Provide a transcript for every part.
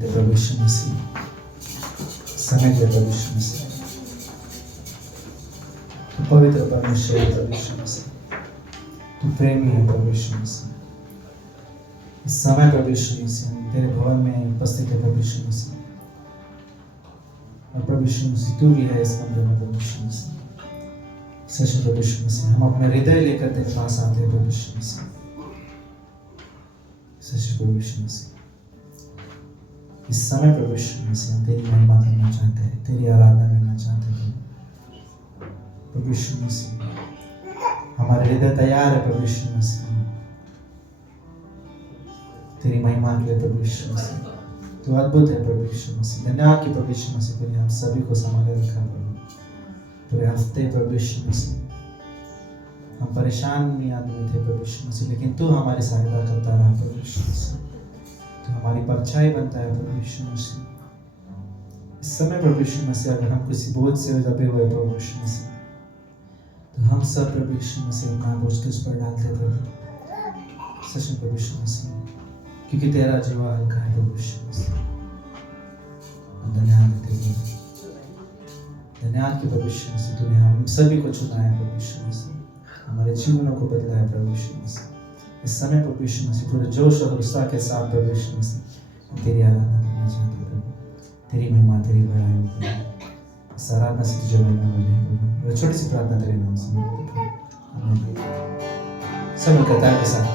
प्रभु यीशु मसीह, समय दे प्रभु यीशु मसीह, तू पवित्र परमेश्वर है प्रभु यीशु मसीह, तू प्रेमी है प्रभु यीशु मसीह। इस समय प्रभु यीशु मसीह हम तेरे भवन में उपस्थित है प्रभु यीशु मसीह, और प्रभु यीशु मसीह तू भी है इस कमरे में प्रभु यीशु मसीह। सच प्रभु यीशु मसीह, हम अपने हृदय लेकर तेरे पास आते हैं प्रभु यीशु मसीह। सच प्रभु यीशु मसीह, इस समय प्रभु यीशु मसीह हम तेरी महिमा करना चाहते हैं, तेरी आराधना करना चाहते हैं प्रभु यीशु मसीह। हमारे हृदय तैयार है प्रभु यीशु मसीह तेरी महिमा के लिए प्रभु यीशु मसीह। तो अद्भुत है प्रभु यीशु मसीह। धन्यवाद कि प्रभु यीशु मसीह तूने हम सभी को संभाले रखा प्रभु। पूरे हफ्ते प्रभु यीशु मसीह हम परेशान भी आदमी थे प्रभु यीशु मसीह, लेकिन तू हमारी सहायता करता रहा प्रभु यीशु मसीह। तो हमारी परछाई बनता है प्रभु यीशु मसीह। इस समय प्रभु यीशु मसीह अगर हम किसी बोझ से दबे हुए प्रभु यीशु मसीह, तो हम सब प्रभु यीशु मसीह अपना बोझ तुझ पर डालते प्रभु। सच में प्रभु यीशु मसीह, क्योंकि तेरा जीवा हल्का है प्रभु यीशु मसीह। धन्यवाद देते प्रभु, धन्यवाद कि प्रभु यीशु मसीह तूने हम सभी को चुना है प्रभु यीशु मसीह, हमारे जीवनों को बदला है प्रभु यीशु मसीह। इस समय प्रभु यीशु मसीह पूरे जोश और उत्साह के साथ प्रभु यीशु मसीह तेरी आराधना करना चाहते हैं प्रभु। तेरी महिमा तेरी बड़ाई हो प्रभु। इस आराधना से तुझे महिमा मिले प्रभु। और छोटी सी प्रार्थना तेरे नाम से आमीन। सब कतार के साथ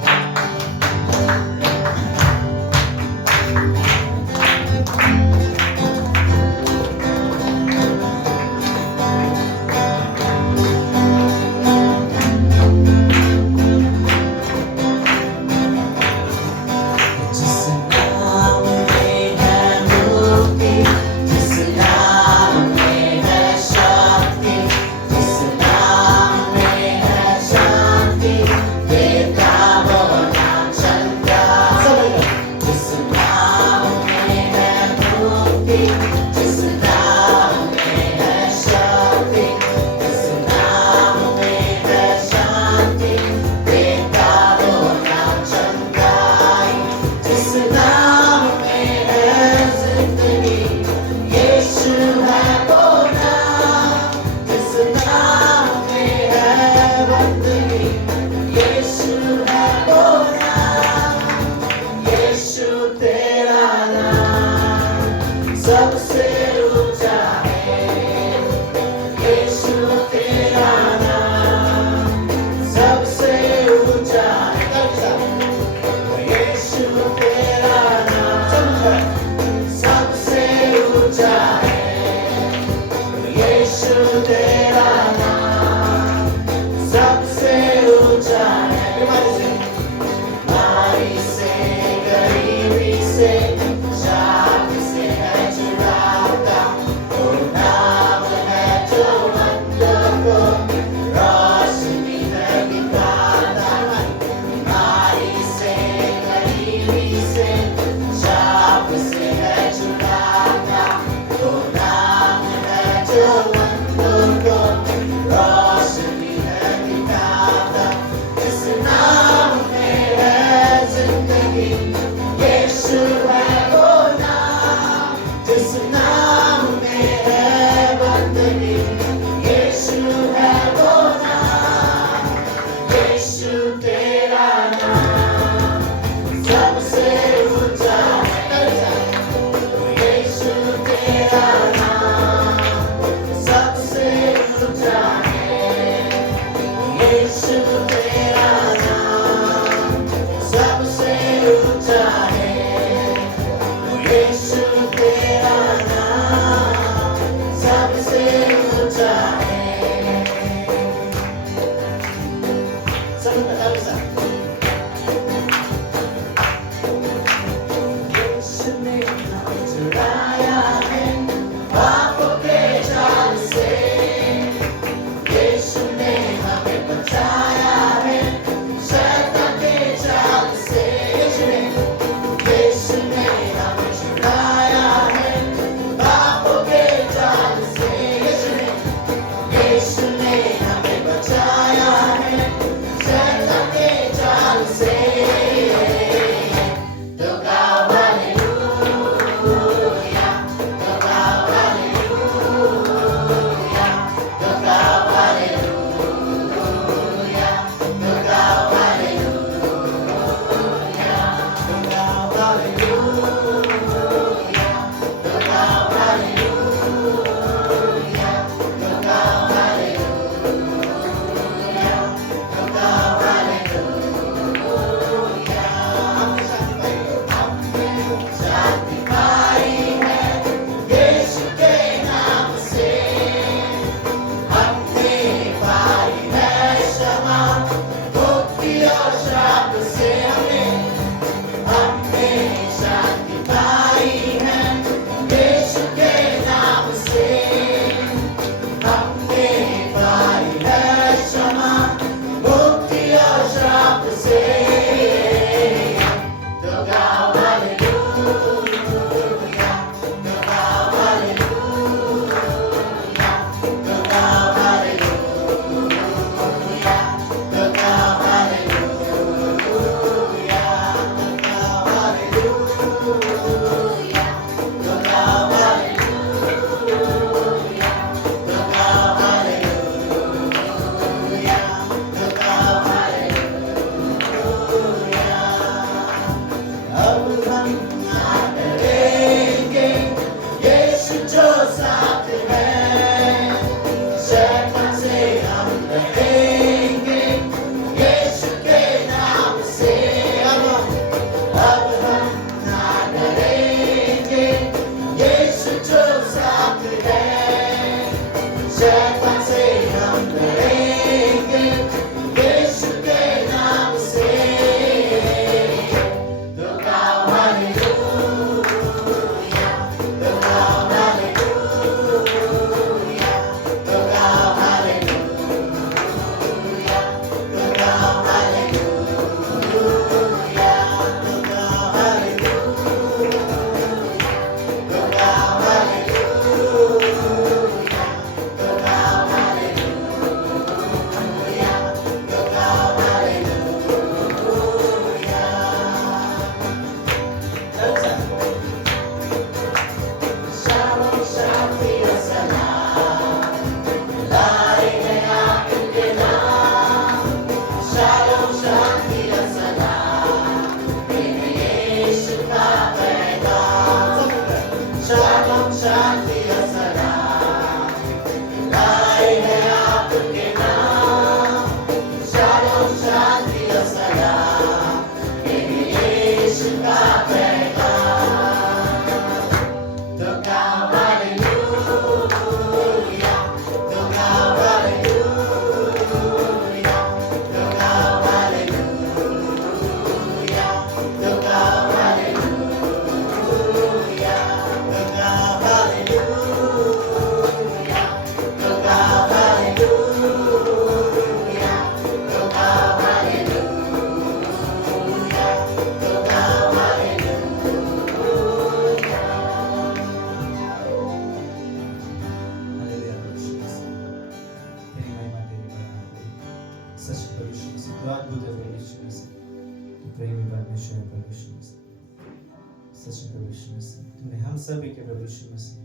सभी के प्रभु यीशु मसीह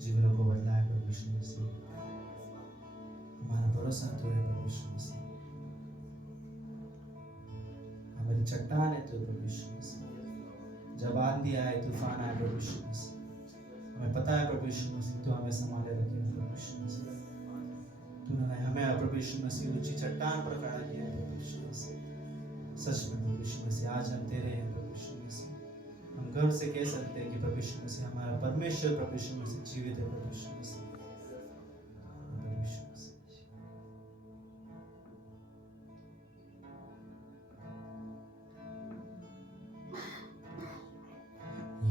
जीवनों को बदलाए प्रभु यीशु मसीह। हमारा भरोसा तो है प्रभु यीशु मसीह, हमारी चट्टान है तो प्रभु यीशु मसीह। जब आंधी आए तूफान आए प्रभु यीशु मसीह, हमें पता है प्रभु यीशु मसीह तो हमें संभाले रखेगा प्रभु यीशु मसीह। तूने हमें प्रभु यीशु मसीह ऊंची चट्टान पर खड़ा किया है प्रभु यीशु मसीह। सच में प्रभु यीशु मसीह आज हम तेरे हैं प्रभु यीशु मसीह। हम गर्व से कह सकते हैं कि प्रभु यीशु मसीह हमारा परमेश्वर प्रभु यीशु मसीह जीवित है प्रभु यीशु मसीह। प्रभु यीशु मसीह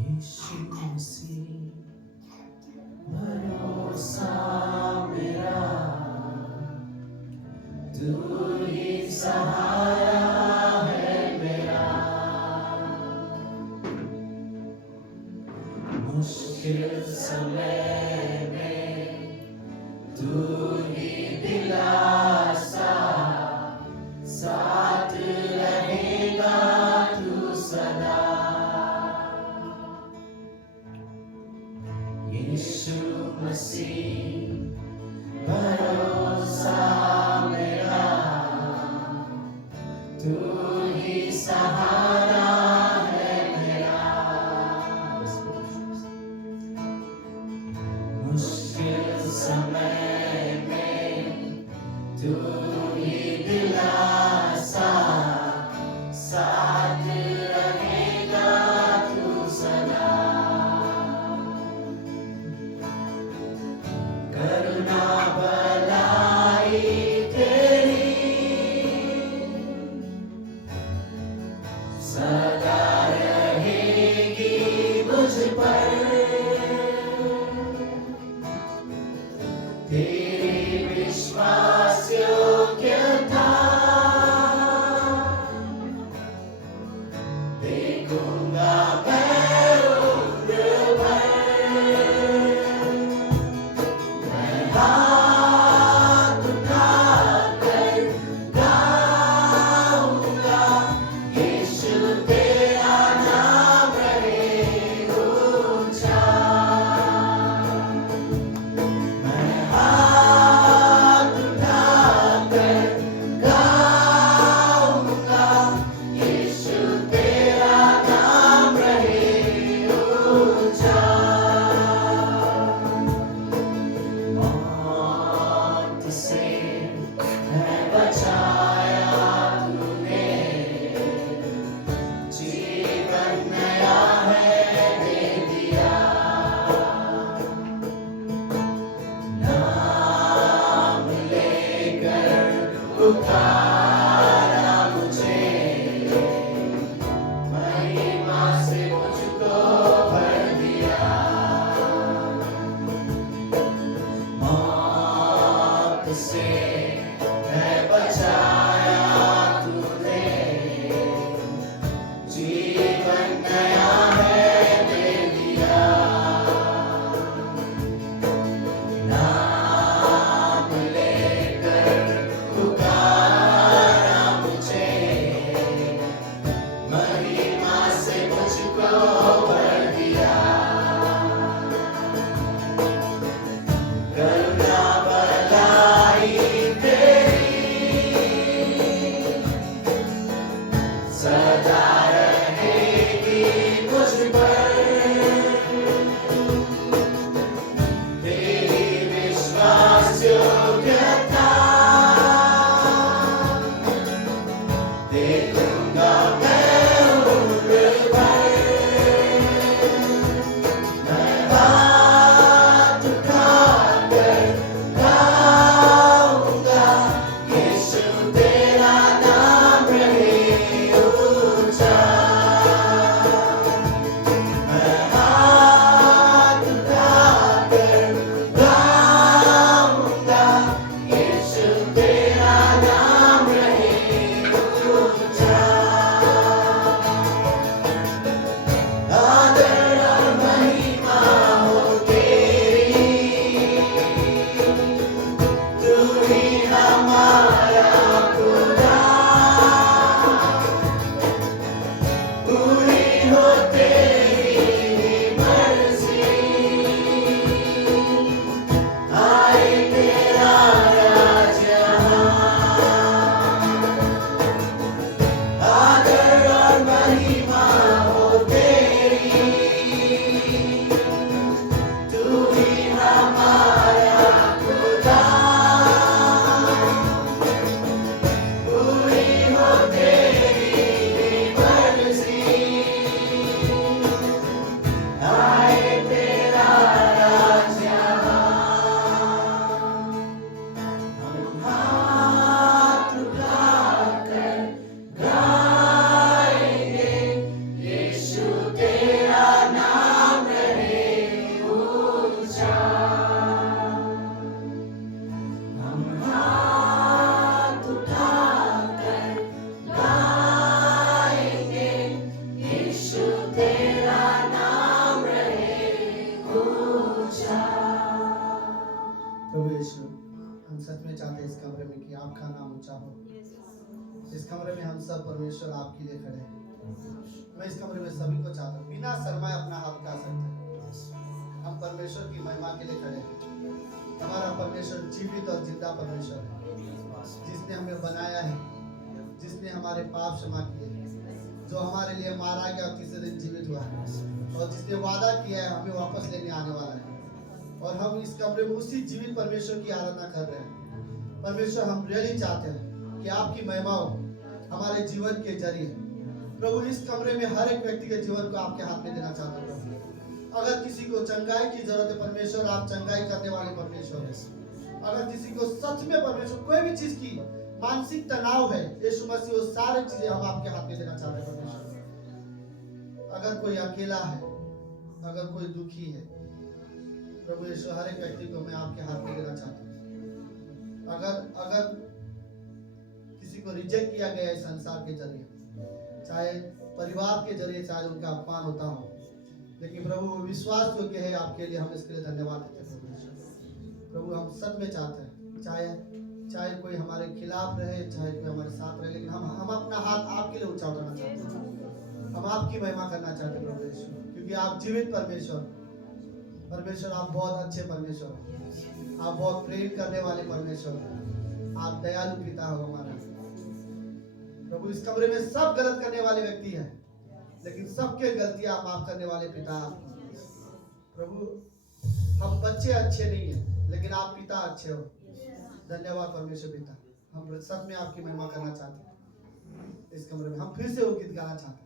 यीशु मसीह भरोसा मेरा, तू ही सहारा है मेरा। मुश्किल समय में तू ही दिलासा, साथ रहेगा तू सदा। यीशु मसीह भरोसा मेरा, तू ही सहारा है मेरा। मुश्किल समय में तू ही दिलासा, साथ रहेगा तू सदा। करुणा भलाई तेरी सदा रहेगी मुझ पर, तेरी विश्वास चाहते हैं इस कमरे में कि आपका नाम ऊंचा हो। इस कमरे में हम सब परमेश्वर आपके लिए खड़े हैं। मैं इस कमरे में सभी को चाहता हूँ बिना शर्माए अपना हाथ उठा सकते हैं। हम परमेश्वर की महिमा के लिए खड़े हैं। हमारा परमेश्वर जीवित और जिंदा परमेश्वर है, जिसने हमें बनाया है, जिसने हमारे पाप क्षमा किए, जो हमारे लिए मारा गया और तीसरे दिन जीवित हुआ है, और जिसने वादा किया है हमें वापस लेने आने वाला है। और हम इस कमरे में उसी जीवित परमेश्वर की आराधना कर रहे हैं। परमेश्वर, हम रियली चाहते हैं कि आपकी महिमा हो हमारे जीवन के जरिए। प्रभु, इस कमरे में हर एक व्यक्ति के जीवन को आपके हाथ में देना चाहता हूँ प्रभु। अगर किसी को चंगाई की जरूरत है परमेश्वर, आप चंगाई करने वाले परमेश्वर हैं। अगर किसी को सच में परमेश्वर कोई भी चीज की मानसिक तनाव है, यीशु मसीह वो सारी चीजें हम आपके हाथ में देना चाहते हैं परमेश्वर। अगर कोई अकेला है, अगर कोई दुखी है प्रभु यीशु, हर एक व्यक्ति को मैं आपके हाथ में देना चाहता हूँ। अगर किसी को रिजेक्ट किया गया है संसार के जरिए, चाहे परिवार के जरिए, चाहे उनका अपमान होता हो, लेकिन प्रभु वो विश्वास योग्य है आपके लिए, हम इसके लिए धन्यवाद देते हैं प्रभु। हम सच में चाहते हैं चाहे कोई हमारे खिलाफ रहे, चाहे कोई हमारे साथ रहे, लेकिन हम अपना हाथ आपके लिए ऊंचा उठाना चाहते हैं। हम आपकी महिमा करना चाहते हैं प्रभु यीशु, क्योंकि आप जीवित परमेश्वर, आप बहुत अच्छे परमेश्वर हो, आप बहुत प्रेम करने वाले परमेश्वर हो, आप दयालु पिता हो हमारा प्रभु। इस कमरे में सब गलत करने वाले व्यक्ति हैं, लेकिन सबके गलतियां आप माफ करने वाले पिता प्रभु। हम बच्चे अच्छे नहीं हैं, लेकिन आप पिता अच्छे हो। धन्यवाद परमेश्वर पिता। हम सच में आपकी महिमा करना चाहते हैं इस कमरे में। हम फिर से वो गीत गाना चाहते हैं।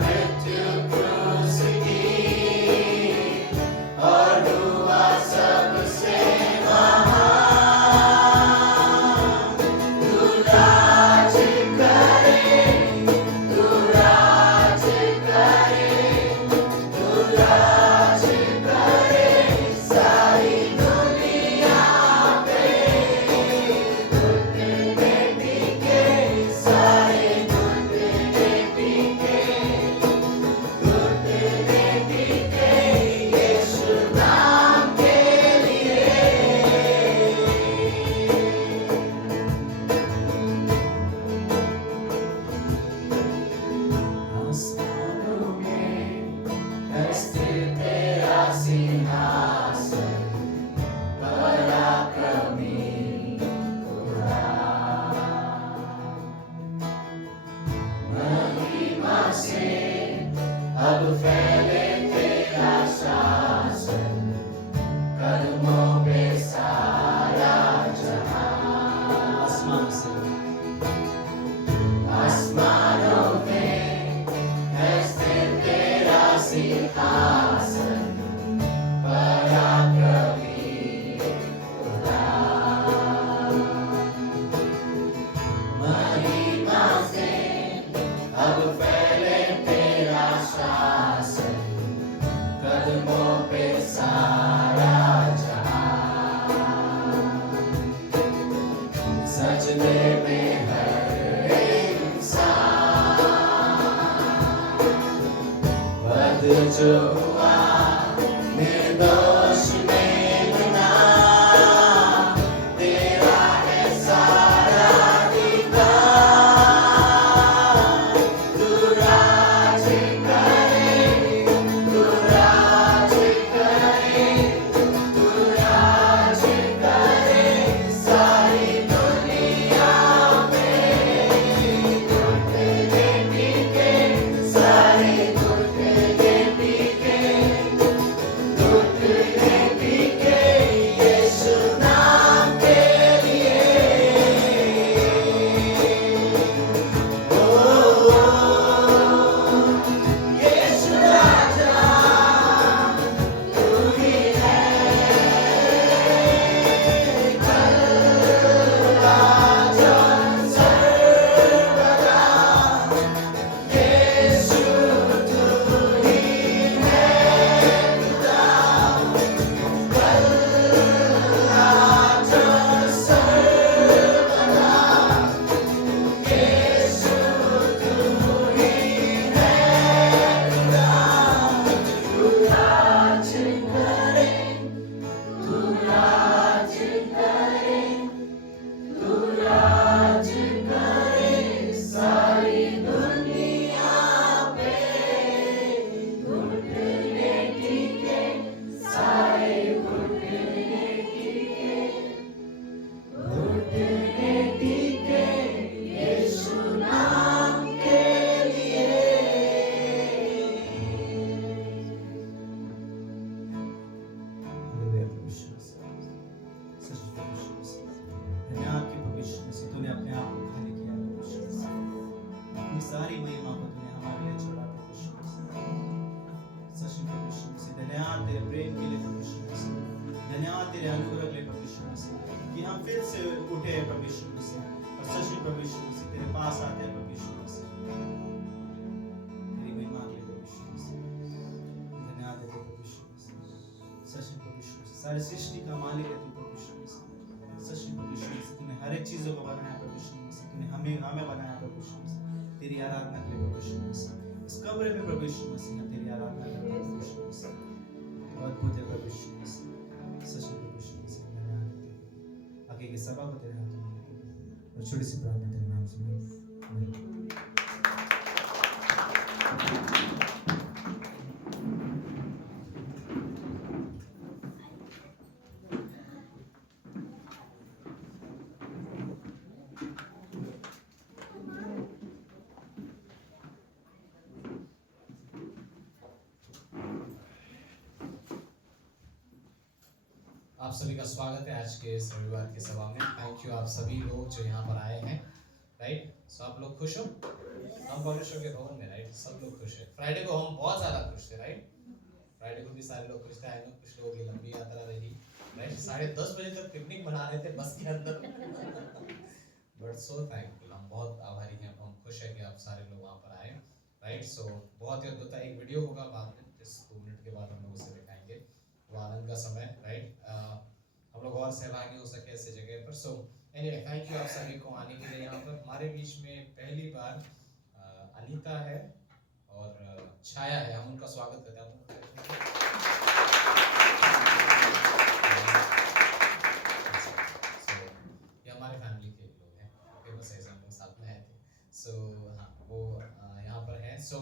मृत्यु अब फैले तेरा शासन, कदमों में सारा जहां। आसमान से आसमानों में है स्थिर तेरा सिंहासन, पराक्रमी खुदा। महिमा से अब फैले तेरा शासन, कदमों पे सारा जहां। सजदे में हर इंसान, वध जो हुआ निर्दोष में बना, तेरा है सारा अधिकार। तू राज करे, तू राज करे, तू राज करे सारी दुनिया पे। घुटने टिके, सारे घुटने टिके, घुटने टिके यीशु नाम के लिए। ओ यीशु राजा, तू ही है कल आज सर्वदा। यीशु तू ही है खुदा, कल आज सर्वदा। यीशु तू ही है खुदा। तू राज करे, तू राज करे, तू राज करे सारी दुनिया पे। घुटने टिके, सारे घुटने टिके, घुटने टिके यीशु नाम के लिए। हालेलुया प्रभु यीशु मसीह। सच में प्रभु यीशु मसीह। धन्यवाद कि प्रभु यीशु मसीह तूने अपने आप को खाली किया प्रभु यीशु मसीह। अपनी सारी महिमा को तूने हमारे लिए छोड़ा प्रभु यीशु मसीह। सच में प्रभु यीशु मसीह। धन्यवाद तेरे प्रेम के लिए प्रभु यीशु मसीह। धन्यवाद तेरे अनुग्रह के लिए प्रभु यीशु मसीह कि हम फिर से उठे हैं प्रभु यीशु मसीह। और सच में प्रभु यीशु मसीह तेरे पास आते हैं प्रभु यीशु मसीह। तेरी महिमा के लिए प्रभु यीशु मसीह। धन्यवाद देते हैं प्रभु यीशु मसीह। सच में प्रभु यीशु मसीह। सारी सृष्टि का मालिक है तू प्रभु यीशु मसीह। सच में प्रभु यीशु मसीह तूने हर एक चीजों को बनाया प्रभु यीशु मसीह। तूने हमें बनाया प्रभु यीशु मसीह। तेरी आराधना के लिए प्रभु यीशु मसीह। इस कमरे में प्रभु यीशु मसीह हम तेरी आराधना कर रहे हैं प्रभु यीशु मसीह। तो अद्भुत है प्रभु यीशु मसीह। सच में प्रभु यीशु मसीह धन्यवाद देते हैं। आगे की सभा को तेरे हाथों में देते हैं। और छोटी सी प्रार्थना तेरे नाम से आमीन। आप सभी का स्वागत है आज के इस रविवार की सभा में। थैंक यू आप सभी लोग जो यहाँ पर आए हैं, राइट। सो आप लोग खुश हो? हम परमेश्वर के भवन में, राइट, सब लोग खुश है। फ्राइडे को हम बहुत ज़्यादा खुश थे, राइट। फ्राइडे को भी सारे लोग खुश थे। आई नो कुछ लोगों की लंबी यात्रा रही, राइट। 10:30 बजे तक पिकनिक मना रहे थे बस के अंदर। बट सो थैंकफुल, हम बहुत आभारी हैं, हम खुश है कि आप सारे लोग वहाँ पर आए, राइट। सो बहुत ही अद्भुत एक वीडियो होगा बाद में, जिस 2 मिनट के बाद हम लोग उसे दिखाएंगे। वो आनंद का समय, राइट। हम लोग और सहभागी हो सके ऐसे जगह पर। सो एनीवे, थैंक यू आप सभी को आने के लिए। यहाँ पर हमारे बीच में पहली बार अनीता है और छाया है, हम उनका स्वागत करते हैं। ये हमारे फैमिली के लोग हैं, ओके, बस ऐसे हम लोग साथ में आए थे। सो हाँ, वो यहाँ पर है। सो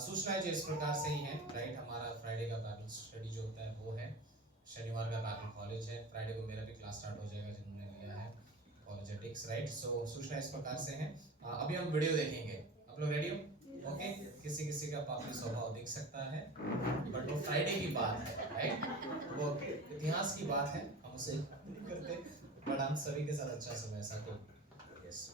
सूचनाएं जो इस प्रकार से ही हैं, राइट। हमारा फ्राइडे का बाइबल स्टडी जो होता है वो है, शनिवार का बाइबल कॉलेज है, फ्राइडे को मेरा भी क्लास स्टार्ट हो जाएगा जिन्होंने लिया है apologetics, राइट। सो सूचना इस प्रकार से है। अभी हम वीडियो देखेंगे, आप लोग रेडी हो? ओके, किसी किसी का पापी स्वभाव दिख सकता है, बट वो फ्राइडे की बात है, राइट? वो इतिहास की बात है, हम उसे नहीं करते, बट हम सभी के साथ अच्छा समय ऐसा तो यस।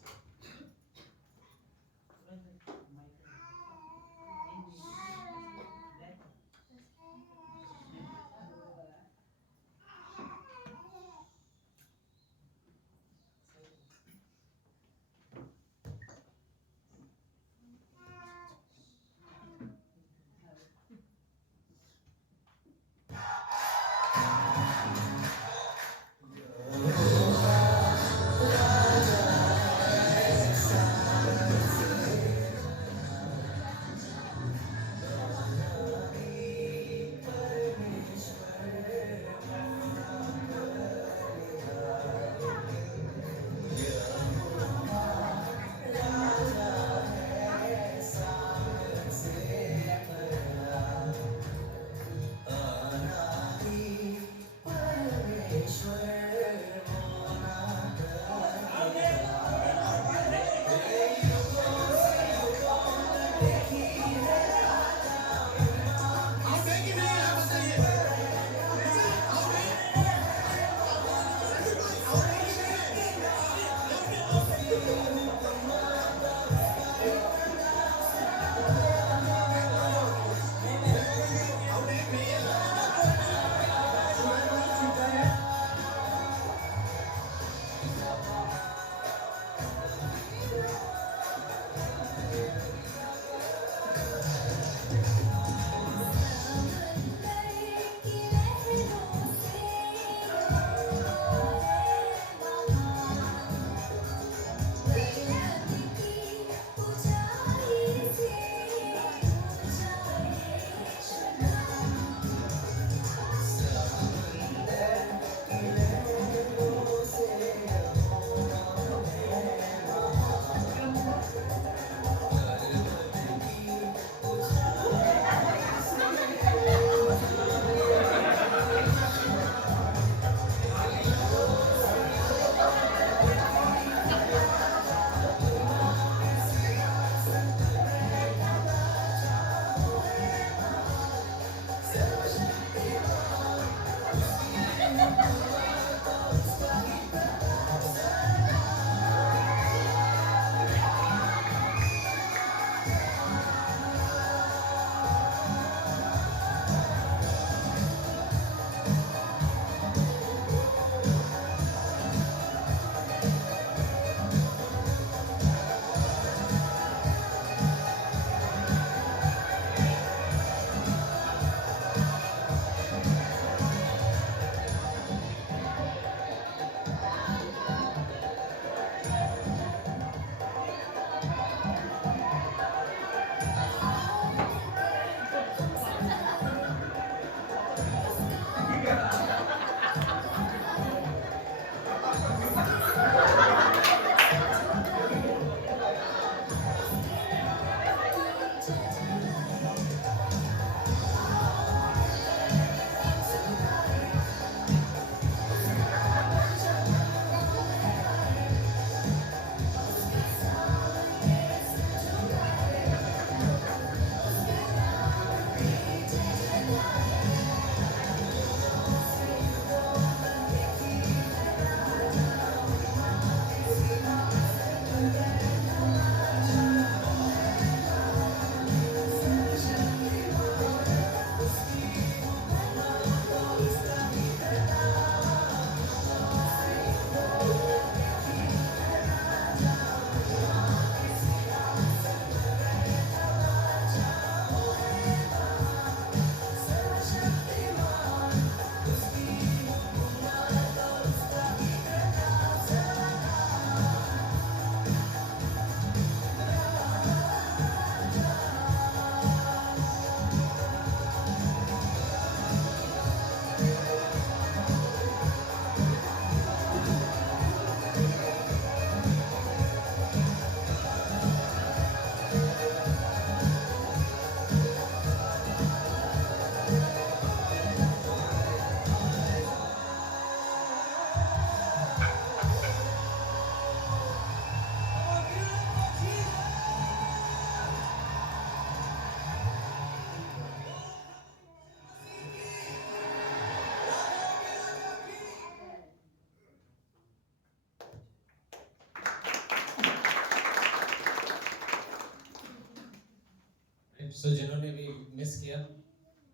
राइट। सो जिन्होंने भी मिस किया,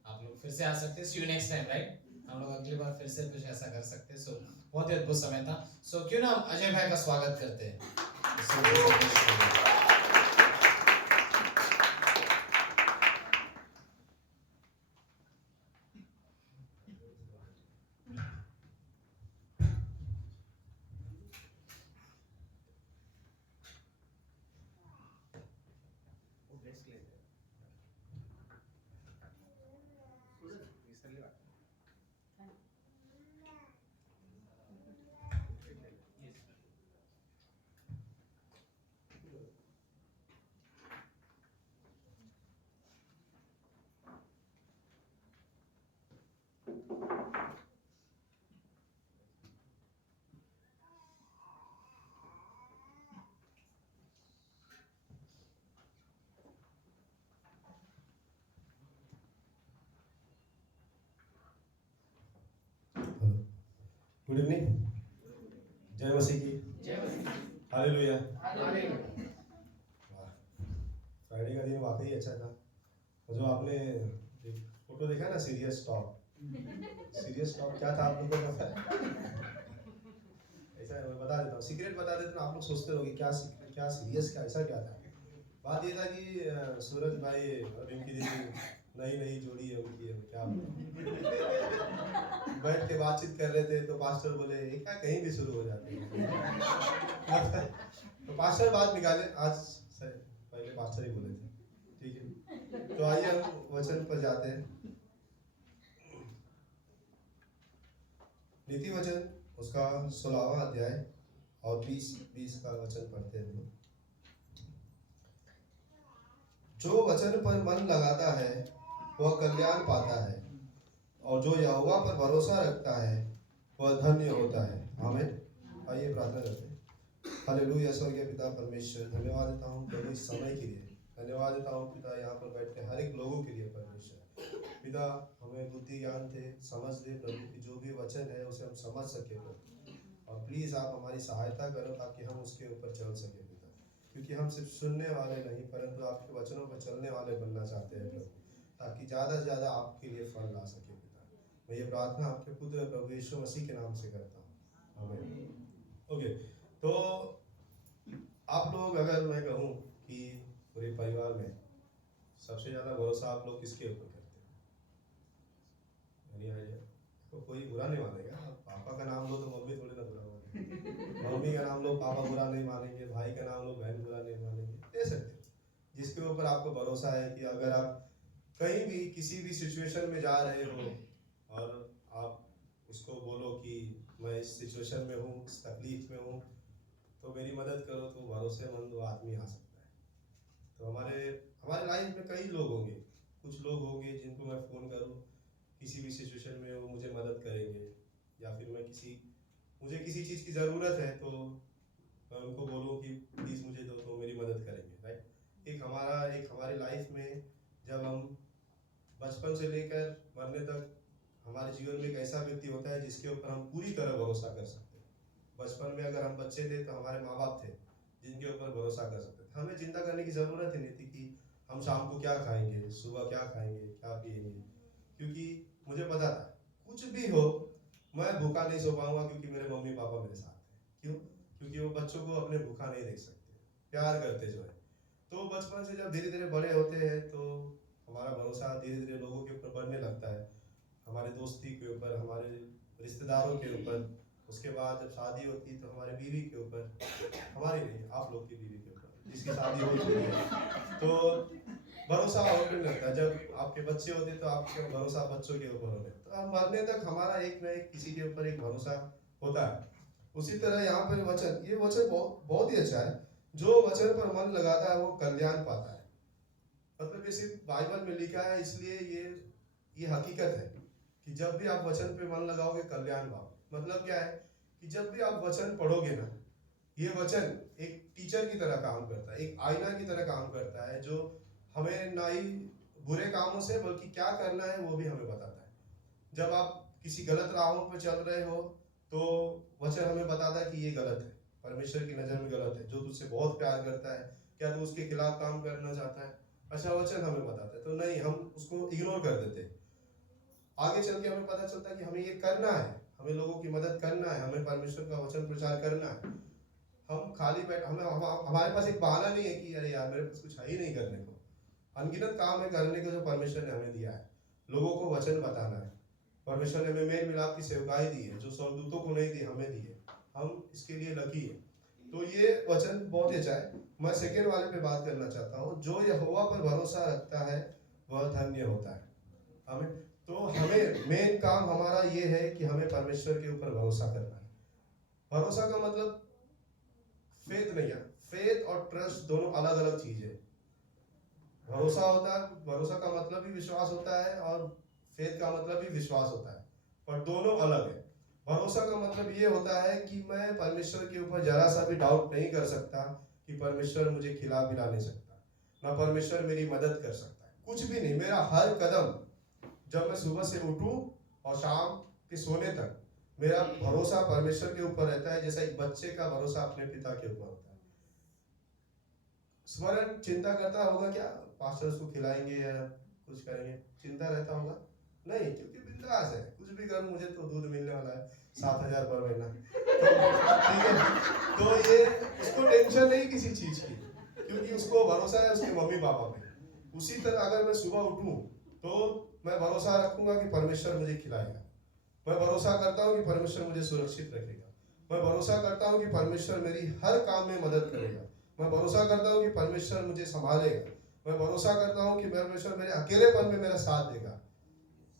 आप लोग फिर से आ सकते हैं। सी यू नेक्स्ट टाइम, राइट। हम लोग अगली बार फिर से कुछ ऐसा कर सकते हैं। सो बहुत ही अद्भुत समय था। सो क्यों ना हम अजय भाई का स्वागत करते हैं। गुड इवनिंग, जय मसीह की, हालेलुया। वाह, फ्राइडे का दिन वाकई अच्छा था। और जो आपने एक फोटो देखा ना, सीरियस टॉक क्या था आप लोगों को पता है? ऐसा है, मैं बता देता हूँ, सीक्रेट बता देता हूँ। आप लोग सोचते रहोगे क्या सीरियस, क्या ऐसा क्या था। बात ये था कि सूरज भाई और रिंकी दीदी नई जोड़ी है उनकी, क्या बैठ के बातचीत कर रहे थे तो पास्टर बोले ये क्या कहीं भी शुरू हो जाते हैं। तो पास्टर बात निकाले, आज पहले पास्टर ही बोले थे, ठीक है। तो आइए हम वचन पर जाते हैं। नीति वचन उसका 16वां अध्याय और 20 का वचन पढ़ते हैं हम। जो वचन पर मन लगाता है वह कल्याण पाता है, और जो यहोवा पर भरोसा रखता है वह धन्य होता है। आमीन। आइए प्रार्थना करते हैं। हालेलुया। स्वर्गीय पिता परमेश्वर, धन्यवाद देता हूँ प्रभु इस समय के लिए, धन्यवाद देता हूँ पिता यहाँ पर बैठे हर एक लोगों के लिए। परमेश्वर पिता, हमें बुद्धि ज्ञान दे, समझ दे प्रभु की जो भी वचन है उसे हम समझ सके प्रभु, और प्लीज़ आप हमारी सहायता करो ताकि हम उसके ऊपर चल सके पिता, क्योंकि हम सिर्फ सुनने वाले नहीं परंतु आपके वचनों पर चलने वाले बनना चाहते हैं प्रभु, ताकि ज़्यादा से ज़्यादा आपके लिए फल ला सके पिता। मैं ये प्रार्थना आपके पुत्र प्रभु यीशु मसीह के नाम से करता हूँ, आमीन। ओके, तो आप लोग, अगर मैं कहूँ कि पूरे परिवार में सबसे ज़्यादा भरोसा आप लोग किसके ऊपर करते हैं? यानी आइडिया तो कोई बुरा नहीं मानेगा। पापा का नाम लो तो मम्मी थोड़ी ना बुरा मानेगी, मम्मी का नाम लो पापा बुरा नहीं मानेंगे, भाई का नाम लो बहन बुरा नहीं मानेंगे। दे सकते हो जिसके ऊपर आपको भरोसा है कि अगर आप कहीं भी किसी भी सिचुएशन में जा रहे हो और आप उसको बोलो कि मैं इस सिचुएशन में हूँ, इस तकलीफ में हूँ, तो मेरी मदद करो, तो भरोसेमंद वो आदमी आ सकता है। तो हमारे लाइफ में कई लोग होंगे, कुछ लोग होंगे जिनको मैं फ़ोन करूँ किसी भी सिचुएशन में, वो मुझे मदद करेंगे, या फिर मुझे किसी चीज़ की ज़रूरत है तो मैं उनको बोलूँ कि प्लीज़ मुझे दो, तो मेरी मदद करेंगे, राइट। एक हमारी लाइफ में जब हम बचपन से लेकर मरने तक हमारे जीवन में एक ऐसा व्यक्ति होता है जिसके ऊपर हम पूरी तरह भरोसा कर सकते हैं। बचपन में अगर हम बच्चे थे तो हमारे माँ बाप थे जिनके ऊपर भरोसा कर सकते थे। हमें चिंता करने की ज़रूरत ही नहीं थी कि हम शाम को क्या खाएंगे, सुबह क्या खाएंगे, क्या पिएंगे, क्योंकि मुझे पता था कुछ भी हो मैं भूखा नहीं सो पाऊंगा, क्योंकि मेरे मम्मी पापा मेरे साथ हैं। क्यों? क्योंकि वो बच्चों को अपने भूखा नहीं देख सकते, प्यार करते जो है। तो बचपन से जब धीरे धीरे बड़े होते हैं तो हमारा भरोसा धीरे धीरे लोगों के ऊपर बढ़ने लगता है, हमारे दोस्ती के ऊपर, हमारे रिश्तेदारों के ऊपर। उसके बाद जब शादी होती है तो हमारे बीवी के ऊपर, हमारी नहीं, आप लोग की बीवी के ऊपर जिसकी शादी हो चुकी है, तो भरोसा होने लगता है। जब आपके बच्चे होते तो आपका भरोसा बच्चों के ऊपर होने, तो हम मरने तक हमारा एक न एक किसी के ऊपर एक भरोसा होता है। उसी तरह यहाँ पर ये वचन बहुत ही अच्छा है। जो वचन पर मन लगाता है वो कल्याण पाता है। मतलब ये सिर्फ बाइबल में लिखा है, इसलिए ये हकीकत है कि जब भी आप वचन पे मन लगाओगे कल्याण पाओगे। मतलब क्या है कि जब भी आप वचन पढ़ोगे ना, ये वचन एक टीचर की तरह काम करता है, एक आईना की तरह काम करता है, जो हमें ना ही बुरे कामों से बल्कि क्या करना है वो भी हमें बताता है। जब आप किसी गलत राहों पर चल रहे हो तो वचन हमें बताता है कि ये गलत है, परमेश्वर की नज़र में गलत है। जो तुझसे बहुत प्यार करता है, क्या तू उसके खिलाफ काम करना चाहता है? अच्छा वचन हमें बताता है, तो नहीं हम उसको इग्नोर कर देते। आगे चल के हमें पता चलता है कि हमें ये करना है, हमें लोगों की मदद करना है, हमें परमेश्वर का वचन प्रचार करना है। हम खाली बैठ हमारे पास एक बहाना नहीं है कि अरे यार मेरे पास कुछ है ही नहीं करने को। अनगिनत काम है करने को जो परमेश्वर ने हमें दिया है। लोगों को वचन बताना है। परमेश्वर ने हमें मेल मिलाप की सेवकाई दी है जो स्वर्गदूतों को नहीं दी, हमें दी है। हम इसके लिए लकी है। तो ये वचन बहुत अच्छा है। मैं सेकेंड वाले पे बात करना चाहता हूँ। जो यहोवा पर भरोसा रखता है वह धन्य होता है। हमें तो हमें मेन काम हमारा ये है कि हमें परमेश्वर के ऊपर भरोसा करना है। भरोसा का मतलब फेथ नहीं है। फेथ और ट्रस्ट दोनों अलग अलग चीज है। भरोसा होता है, भरोसा का मतलब भी विश्वास होता है और फेथ का मतलब भी विश्वास होता है, पर दोनों अलग है। भरोसा का मतलब ये होता है कि मैं परमेश्वर के ऊपर जरा सा भी डाउट नहीं कर सकता कि परमेश्वर मुझे खिला पिला नहीं सकता, ना परमेश्वर मेरी मदद कर सकता है, कुछ भी नहीं। मेरा हर कदम, जब मैं सुबह से उठूं और शाम के सोने तक, मेरा भरोसा परमेश्वर के ऊपर रहता है, जैसा एक बच्चे का भरोसा अपने पिता के ऊपर होता है। स्मरण चिंता करता होगा क्या पास्टर उसको खिलाएंगे या कुछ करेंगे, चिंता रहता होगा? नहीं, क्योंकि बिंदास है, कुछ भी करूं मुझे तो दूध मिलने वाला है 7,000 पर महीना। ठीक है, तो ये उसको टेंशन नहीं किसी चीज की, क्योंकि उसको भरोसा है उसके मम्मी पापा पे। उसी तरह अगर मैं सुबह उठूं तो मैं भरोसा रखूंगा कि परमेश्वर मुझे खिलाएगा। मैं भरोसा करता हूँ कि परमेश्वर मुझे सुरक्षित रखेगा। मैं भरोसा करता हूँ कि परमेश्वर मेरी हर काम में मदद करेगा। मैं भरोसा करता हूँ कि परमेश्वर मुझे संभालेगा। मैं भरोसा करता हूँ कि परमेश्वर मेरे अकेलेपन में मेरा साथ देगा।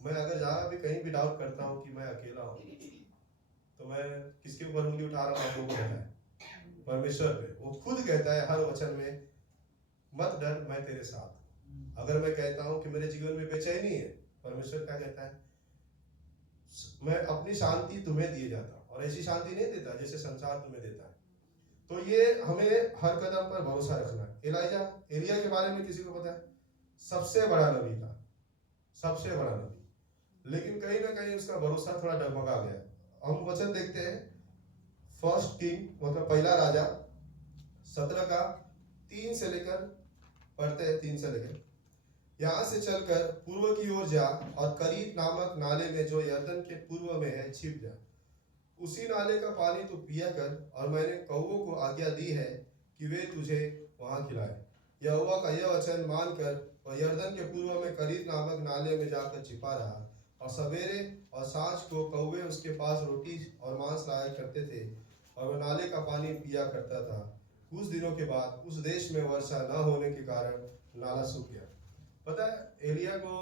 मैं अगर जहाँ भी कहीं भी डाउट करता हूँ कि मैं अकेला हूँ, तो मैं किसके ऊपर उंगली उठा रहा हूँ? आप लोगों को पता है, परमेश्वर पे। वो खुद कहता है हर वचन में, मत डर मैं तेरे साथ। अगर मैं कहता हूँ कि मेरे जीवन में बेचैनी है, परमेश्वर क्या कहता है? मैं अपनी शांति तुम्हें दिए जाता हूँ, और ऐसी शांति नहीं देता जैसे संसार तुम्हें देता है। तो ये हमें हर कदम पर भरोसा रखना है। एलिया के बारे में किसी को पता है? सबसे बड़ा नबी था, सबसे बड़ा नबी, लेकिन कहीं ना कहीं उसका भरोसा थोड़ा डगमगा गया। हम वचन देखते हैं, फर्स्ट किंग मतलब पहला राजा 17 का 3 से लेकर पढ़ते हैं, 3 से लेकर, यहाँ से चलकर पूर्व की ओर जा और करीत नामक नाले में जो यरदन के पूर्व में है छिप जा। उसी नाले का पानी तू पिया कर, और मैंने कौवों को आज्ञा दी है कि वे तुझे वहां खिलाए। यहोवा का यह वचन मानकर वह यरदन के पूर्व में करीत नामक नाले में जाकर छिपा रहा, और सवेरे और सांझ को कौवे उसके पास रोटी और मांस लाया करते थे, और वह नाले का पानी पिया करता था। कुछ दिनों के बाद उस देश में वर्षा न होने के कारण नाला सूख गया। पता है, एलिया को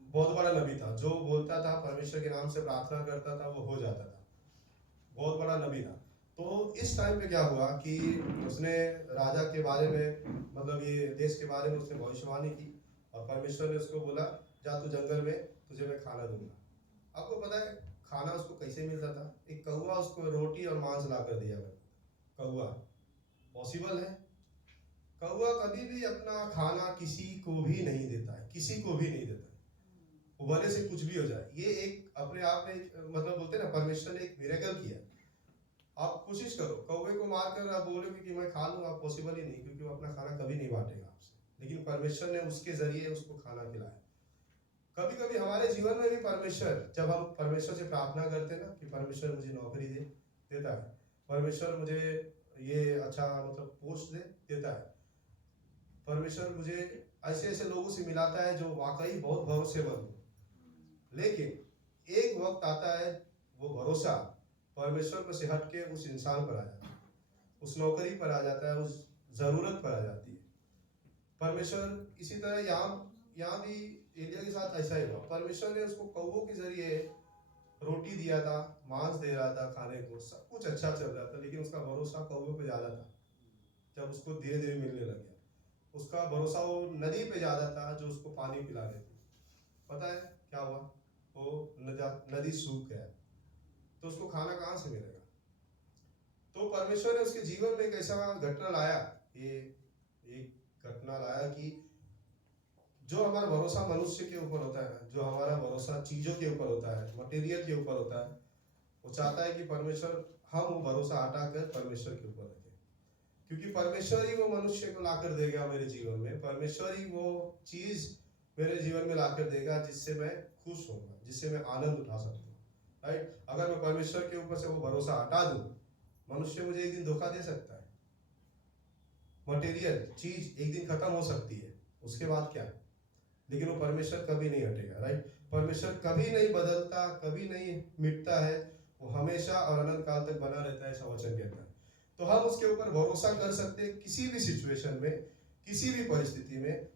बहुत बड़ा नबी था, जो बोलता था परमेश्वर के नाम से प्रार्थना करता था वो हो जाता था, बहुत बड़ा नबी था। तो इस टाइम पे क्या हुआ कि उसने राजा के बारे में, मतलब ये देश के बारे में उसने भविष्यवाणी की, और परमेश्वर ने उसको बोला जा तू जंगल में, तुझे मैं खाना दूंगा। आपको पता है खाना उसको कैसे मिलता था? एक कौवा उसको रोटी और मांस ला कर दिया। कौवा पॉसिबल है? कौवा कभी भी अपना खाना किसी को भी नहीं देता है, किसी को भी नहीं देता है, वो भले से कुछ भी हो जाए। ये एक अपने आप में मतलब बोलते हैं ना, परमेश्वर ने एक मिरेकल किया। आप कोशिश करो, कौवे को मार कर आप बोलोगे कि मैं खा लूंगा, पॉसिबल ही नहीं, क्योंकि वो अपना खाना कभी नहीं बांटेगा आपसे। लेकिन परमेश्वर ने उसके जरिए उसको खाना खिलाया। कभी कभी हमारे जीवन में भी परमेश्वर, जब हम परमेश्वर से प्रार्थना करते हैं ना कि परमेश्वर मुझे नौकरी देता है, परमेश्वर मुझे ये अच्छा मतलब पोस्ट देता है, परमेश्वर मुझे ऐसे ऐसे लोगों से मिलाता है जो वाकई बहुत भरोसेमंद हो। लेकिन एक वक्त आता है वो भरोसा परमेश्वर पर से हट के उस इंसान पर आ जाता है, उस नौकरी पर आ जाता है, उस जरूरत पर आ जाती है। परमेश्वर इसी तरह यहाँ भी एलिया के साथ ऐसा ही हुआ। परमेश्वर ने उसको कौवों के जरिए रोटी दिया था, मांस दे रहा था खाने को, सब कुछ अच्छा चल रहा था, लेकिन उसका भरोसा कौवों पे ज्यादा था। जब उसको धीरे धीरे मिलने लग गया, उसका भरोसा वो नदी पे ज्यादा था जो उसको पानी पिला रही थी। पता है क्या हुआ? वो नदी सूख गया, तो उसको खाना कहाँ से मिलेगा? तो परमेश्वर ने उसके जीवन में एक ऐसा घटना लाया, ये एक घटना लाया कि जो हमारा भरोसा मनुष्य के ऊपर होता है ना, जो हमारा भरोसा चीजों के ऊपर होता है, मटेरियल के ऊपर होता है, वो चाहता है कि परमेश्वर, हम वो भरोसा हटाकर परमेश्वर के ऊपर रखें। क्योंकि परमेश्वर ही वो मनुष्य को लाकर देगा मेरे जीवन में, परमेश्वर ही वो चीज मेरे जीवन में लाकर देगा जिससे मैं खुश होऊंगा, जिससे मैं आनंद उठा सकता हूँ, राइट। अगर मैं परमेश्वर के ऊपर से वो भरोसा हटा दूं, मनुष्य मुझे एक दिन धोखा दे सकता है, मटेरियल चीज एक दिन खत्म हो सकती है, उसके बाद क्या, लेकिन वो परमेश्वर कभी नहीं हटेगा, राइट। परमेश्वर कभी नहीं बदलता, कभी नहीं मिटता है, वो हमेशा और अनंत काल तक बना रहता है, ऐसा वचन कहता है। तो हम उसके ऊपर भरोसा कर सकते हैं, किसी भी सिचुएशन में, किसी भी परिस्थिति में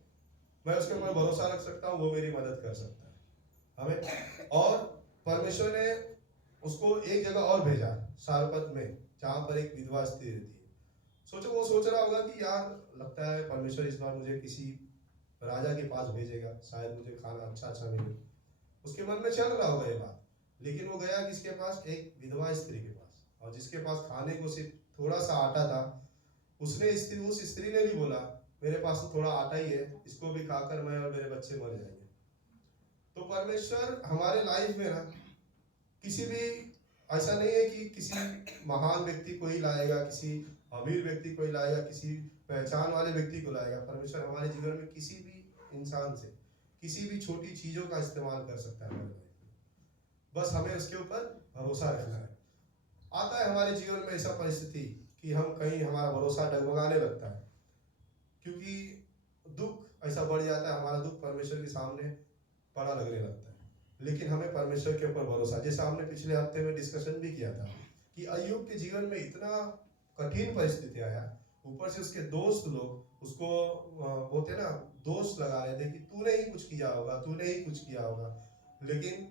मैं उसके ऊपर भरोसा रख सकता हूँ, वो मेरी मदद कर सकता है हमें। और परमेश्वर ने उसको एक जगह और भेजा, सारपत में, जहां पर एक विधवा स्त्री रहती है। सोचो, वो सोच रहा होगा कि यार लगता है परमेश्वर इस बार मुझे किसी राजा के पास भेजेगा, शायद मुझे खाना अच्छा मिले, उसके मन में चल रहा होगा ये बात। लेकिन वो गया किसके पास, एक विधवा स्त्री के पास, और जिसके पास खाने को सिर्फ थोड़ा सा आटा था। उस स्त्री ने भी बोला मेरे पास तो थोड़ा आटा ही है, इसको भी खाकर मैं और मेरे बच्चे मर जाएंगे। तो परमेश्वर हमारे लाइफ में ना किसी भी, ऐसा नहीं है कि किसी महान व्यक्ति को ही लाएगा, किसी अमीर व्यक्ति को ही लाएगा, किसी पहचान वाले व्यक्ति को लाएगा। परमेश्वर हमारे जीवन में किसी भी इंसान से किसी भी छोटी चीजों का इस्तेमाल कर सकता है हमारे लाइफ में, बस हमें उसके ऊपर भरोसा रखना है। आता है हमारे जीवन में ऐसा परिस्थिति कि हम कहीं हमारा भरोसा डगमगाने लगता है, क्योंकि दुख ऐसा बढ़ जाता है, हमारा दुख परमेश्वर के सामने बड़ा लगने लगता है। लेकिन हमें परमेश्वर के ऊपर भरोसा, जैसा हमने पिछले हफ्ते में डिस्कशन भी किया था कि अय्यूब के जीवन में इतना कठिन परिस्थिति आया, ऊपर से उसके दोस्त लोग उसको बोलते ना, दोष लगा रहे थे कि तूने ही कुछ किया होगा, तूने ही कुछ किया होगा। लेकिन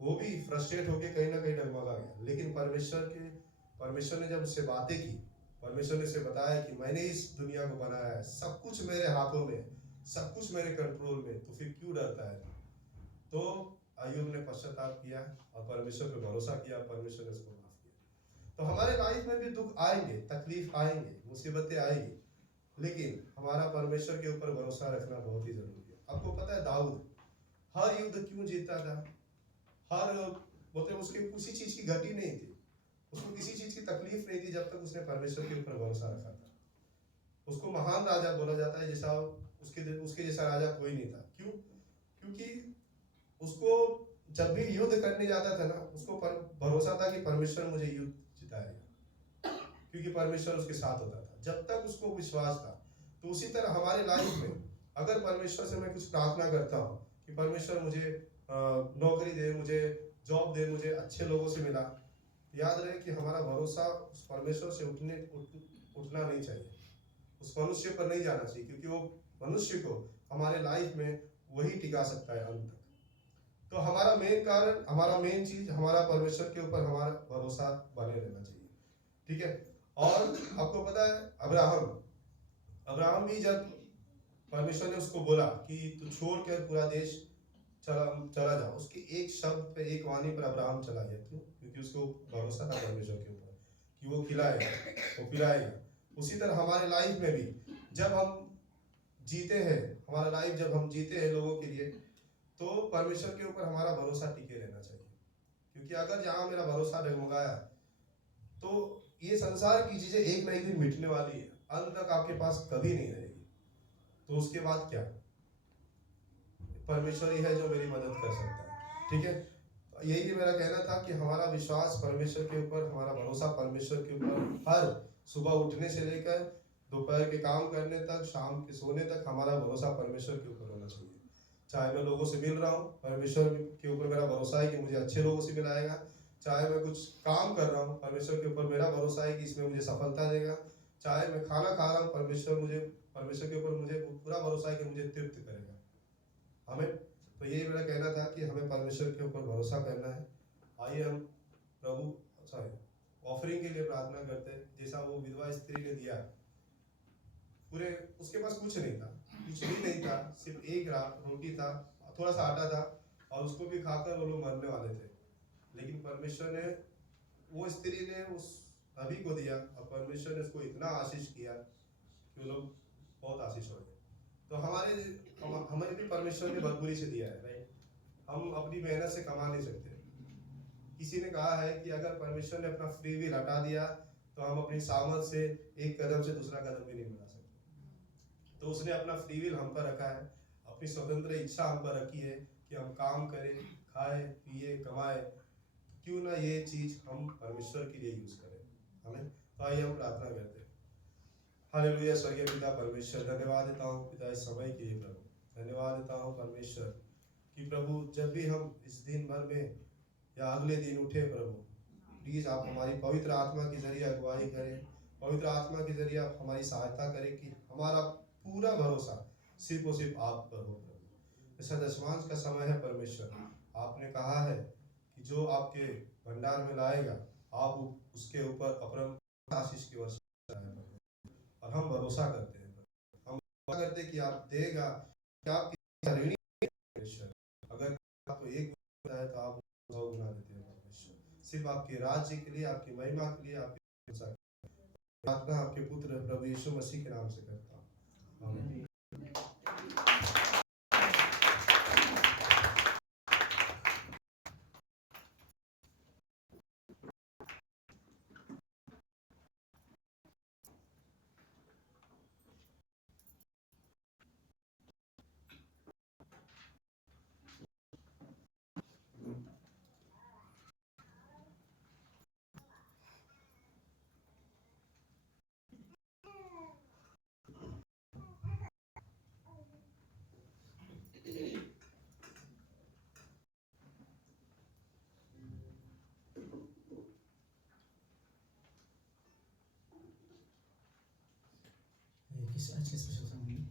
वो भी फ्रस्ट्रेट होके कहीं ना कहीं डगमगा गया। लेकिन परमेश्वर ने जब उससे बातें की, परमेश्वर ने उसे बताया कि मैंने इस दुनिया को बनाया है, सब कुछ मेरे हाथों में, सब कुछ मेरे कंट्रोल में, तो फिर क्यों डरता है। तो अय्यूब ने पश्चाताप किया और परमेश्वर पे भरोसा किया, परमेश्वर ने उसको माफ किया। तो हमारे लाइफ में भी दुख आएंगे, तकलीफ आएंगे, मुसीबतें आएंगी, लेकिन हमारा परमेश्वर के ऊपर भरोसा रखना बहुत ही जरूरी है। आपको पता है दाऊद हर युद्ध क्यों जीता था, हर बोलते उसके किसी चीज की घटी नहीं थी, उसको किसी चीज की तकलीफ नहीं थी जब तक उसने परमेश्वर के ऊपर भरोसा रखा था। उसको महान राजा बोला जाता है, जैसा उसके जैसा राजा कोई नहीं था। क्यों? क्योंकि उसको जब भी युद्ध करने जाता था ना, उसको भरोसा था कि परमेश्वर मुझे युद्ध जिताएगा, क्योंकि परमेश्वर उसके साथ होता था। जब तक उसको विश्वास था, तो उसी तरह हमारे लाइफ में अगर परमेश्वर से मैं कुछ प्रार्थना करता हूँ कि परमेश्वर मुझे नौकरी दे, मुझे जॉब दे, मुझे अच्छे लोगों से मिला, याद रहे कि हमारा भरोसा उस परमेश्वर से उठना नहीं चाहिए, उस मनुष्य पर नहीं जाना चाहिए, क्योंकि वो मनुष्य को हमारे लाइफ में वही टिका सकता है अंत तक। तो हमारा मेन कारण, हमारा मेन चीज, हमारा परमेश्वर के ऊपर हमारा भरोसा बने रहना चाहिए, ठीक है। और आपको पता है अब्राहम भी जब परमेश्वर ने उसको बोला कि तू छोड़ कर पूरा देश चला जा, उसके एक शब्द पे, एक वाणी पर अब्राहम चला गया। क्यों? क्योंकि उसको भरोसा था परमेश्वर के ऊपर कि वो खिलाएगा, वो पिलाएगा। उसी तरह हमारे लाइफ में भी जब हम जीते हैं, हमारा लाइफ जब हम जीते हैं लोगों के लिए, तो परमेश्वर के ऊपर हमारा भरोसा टिके रहना चाहिए। क्योंकि अगर जहां मेरा भरोसा डगमगाया, तो ये संसार की चीजें एक ना एक दिन मिटने वाली है, अंत तक आपके पास कभी नहीं रहेगी। तो उसके बाद क्या? परमेश्वर ही है जो मेरी मदद कर सकता है, ठीक है। यही मेरा कहना था कि हमारा विश्वास परमेश्वर के ऊपर, हमारा भरोसा परमेश्वर के ऊपर, हर सुबह उठने से लेकर दोपहर के काम करने तक, शाम के सोने तक, हमारा भरोसा परमेश्वर के ऊपर होना चाहिए। चाहे मैं लोगों से मिल रहा हूँ, परमेश्वर के ऊपर मेरा भरोसा है कि मुझे अच्छे लोगों से मिलाएगा। चाहे मैं कुछ काम कर रहा हूँ, परमेश्वर के ऊपर मेरा भरोसा है कि इसमें मुझे सफलता देगा। चाहे मैं खाना खा रहा हूँ, परमेश्वर के ऊपर मुझे पूरा भरोसा है कि मुझे तृप्त करेगा। हमें तो यही मेरा कहना था कि हमें परमेश्वर के ऊपर भरोसा करना है। आइए हम ऑफरिंग के लिए प्रार्थना करते हैं, जैसा वो विधवा स्त्री ने दिया। पूरे उसके पास कुछ नहीं था, कुछ भी नहीं था, सिर्फ एक रोटी था, थोड़ा सा आटा था, और उसको भी खाकर वो लोग मरने वाले थे। लेकिन परमेश्वर ने, वो स्त्री ने उस नबी को दिया, और परमेश्वर ने उसको इतना आशीष किया कि वो लोग बहुत आशीष हो गए। तो हमें भी परमेश्वर ने भरपूरी से दिया है, राइट। हम अपनी मेहनत से कमा नहीं सकते। किसी ने कहा है कि अगर परमेश्वर ने अपना फ्री विल हटा दिया तो हम अपनी सामर्थ से एक कदम से दूसरा कदम भी नहीं बढ़ा सकते। तो उसने अपना फ्री विल हम पर रखा है, अपनी स्वतंत्र इच्छा हम पर रखी है कि हम काम करें, खाए पिए कमाए। क्यों ना ये चीज हम परमेश्वर के लिए यूज करें। हमें तो आइए हम प्रार्थना करते हैं। हालेलुया। स्वर्गीय पिता परमेश्वर, धन्यवाद देता हूँ पिता इस समय के लिए प्रभु। धन्यवाद देता हूँ परमेश्वर कि प्रभु जब भी हम इस दिन भर में या अगले दिन उठे प्रभु, प्लीज आप हमारी पवित्र आत्मा के जरिए अगुवाई करें, पवित्र आत्मा के जरिए आप हमारी सहायता करें कि हमारा पूरा भरोसा सिर्फ और सिर्फ आप पर हो प्रभु। जैसा दशमांश का समय है परमेश्वर, आपने कहा है कि जो आपके भंडार में लाएगा आप उसके ऊपर अपरम आशीष की वर्षा है और हम भरोसा करते हैं, हम भरोसा करते हैं कि आप देगा, कि आपकी ऋणी परमेश्वर। अगर आपको एक गुना है तो आप 100 गुना देते हैं परमेश्वर। सिर्फ आपके राज्य के लिए, आपकी महिमा के लिए, आपकी प्रार्थना आपके पुत्र प्रभु यीशु मसीह के नाम से करता हूँ, आमीन। आज के स्पेशल सॉन्ग में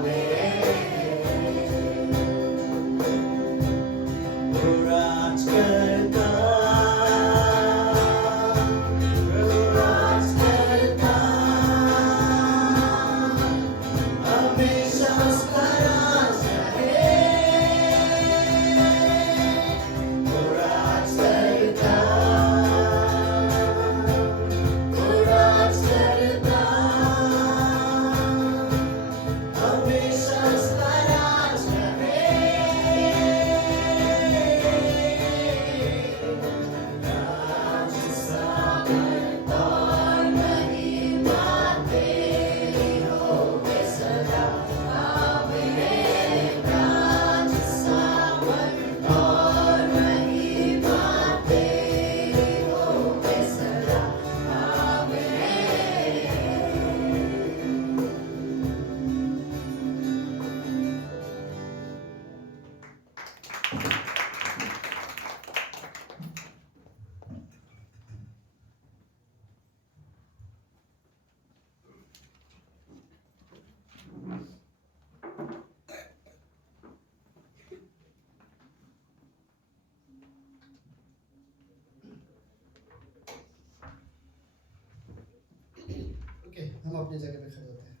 Amen. ओके, हम अपनी जगह पे खड़े होते हैं।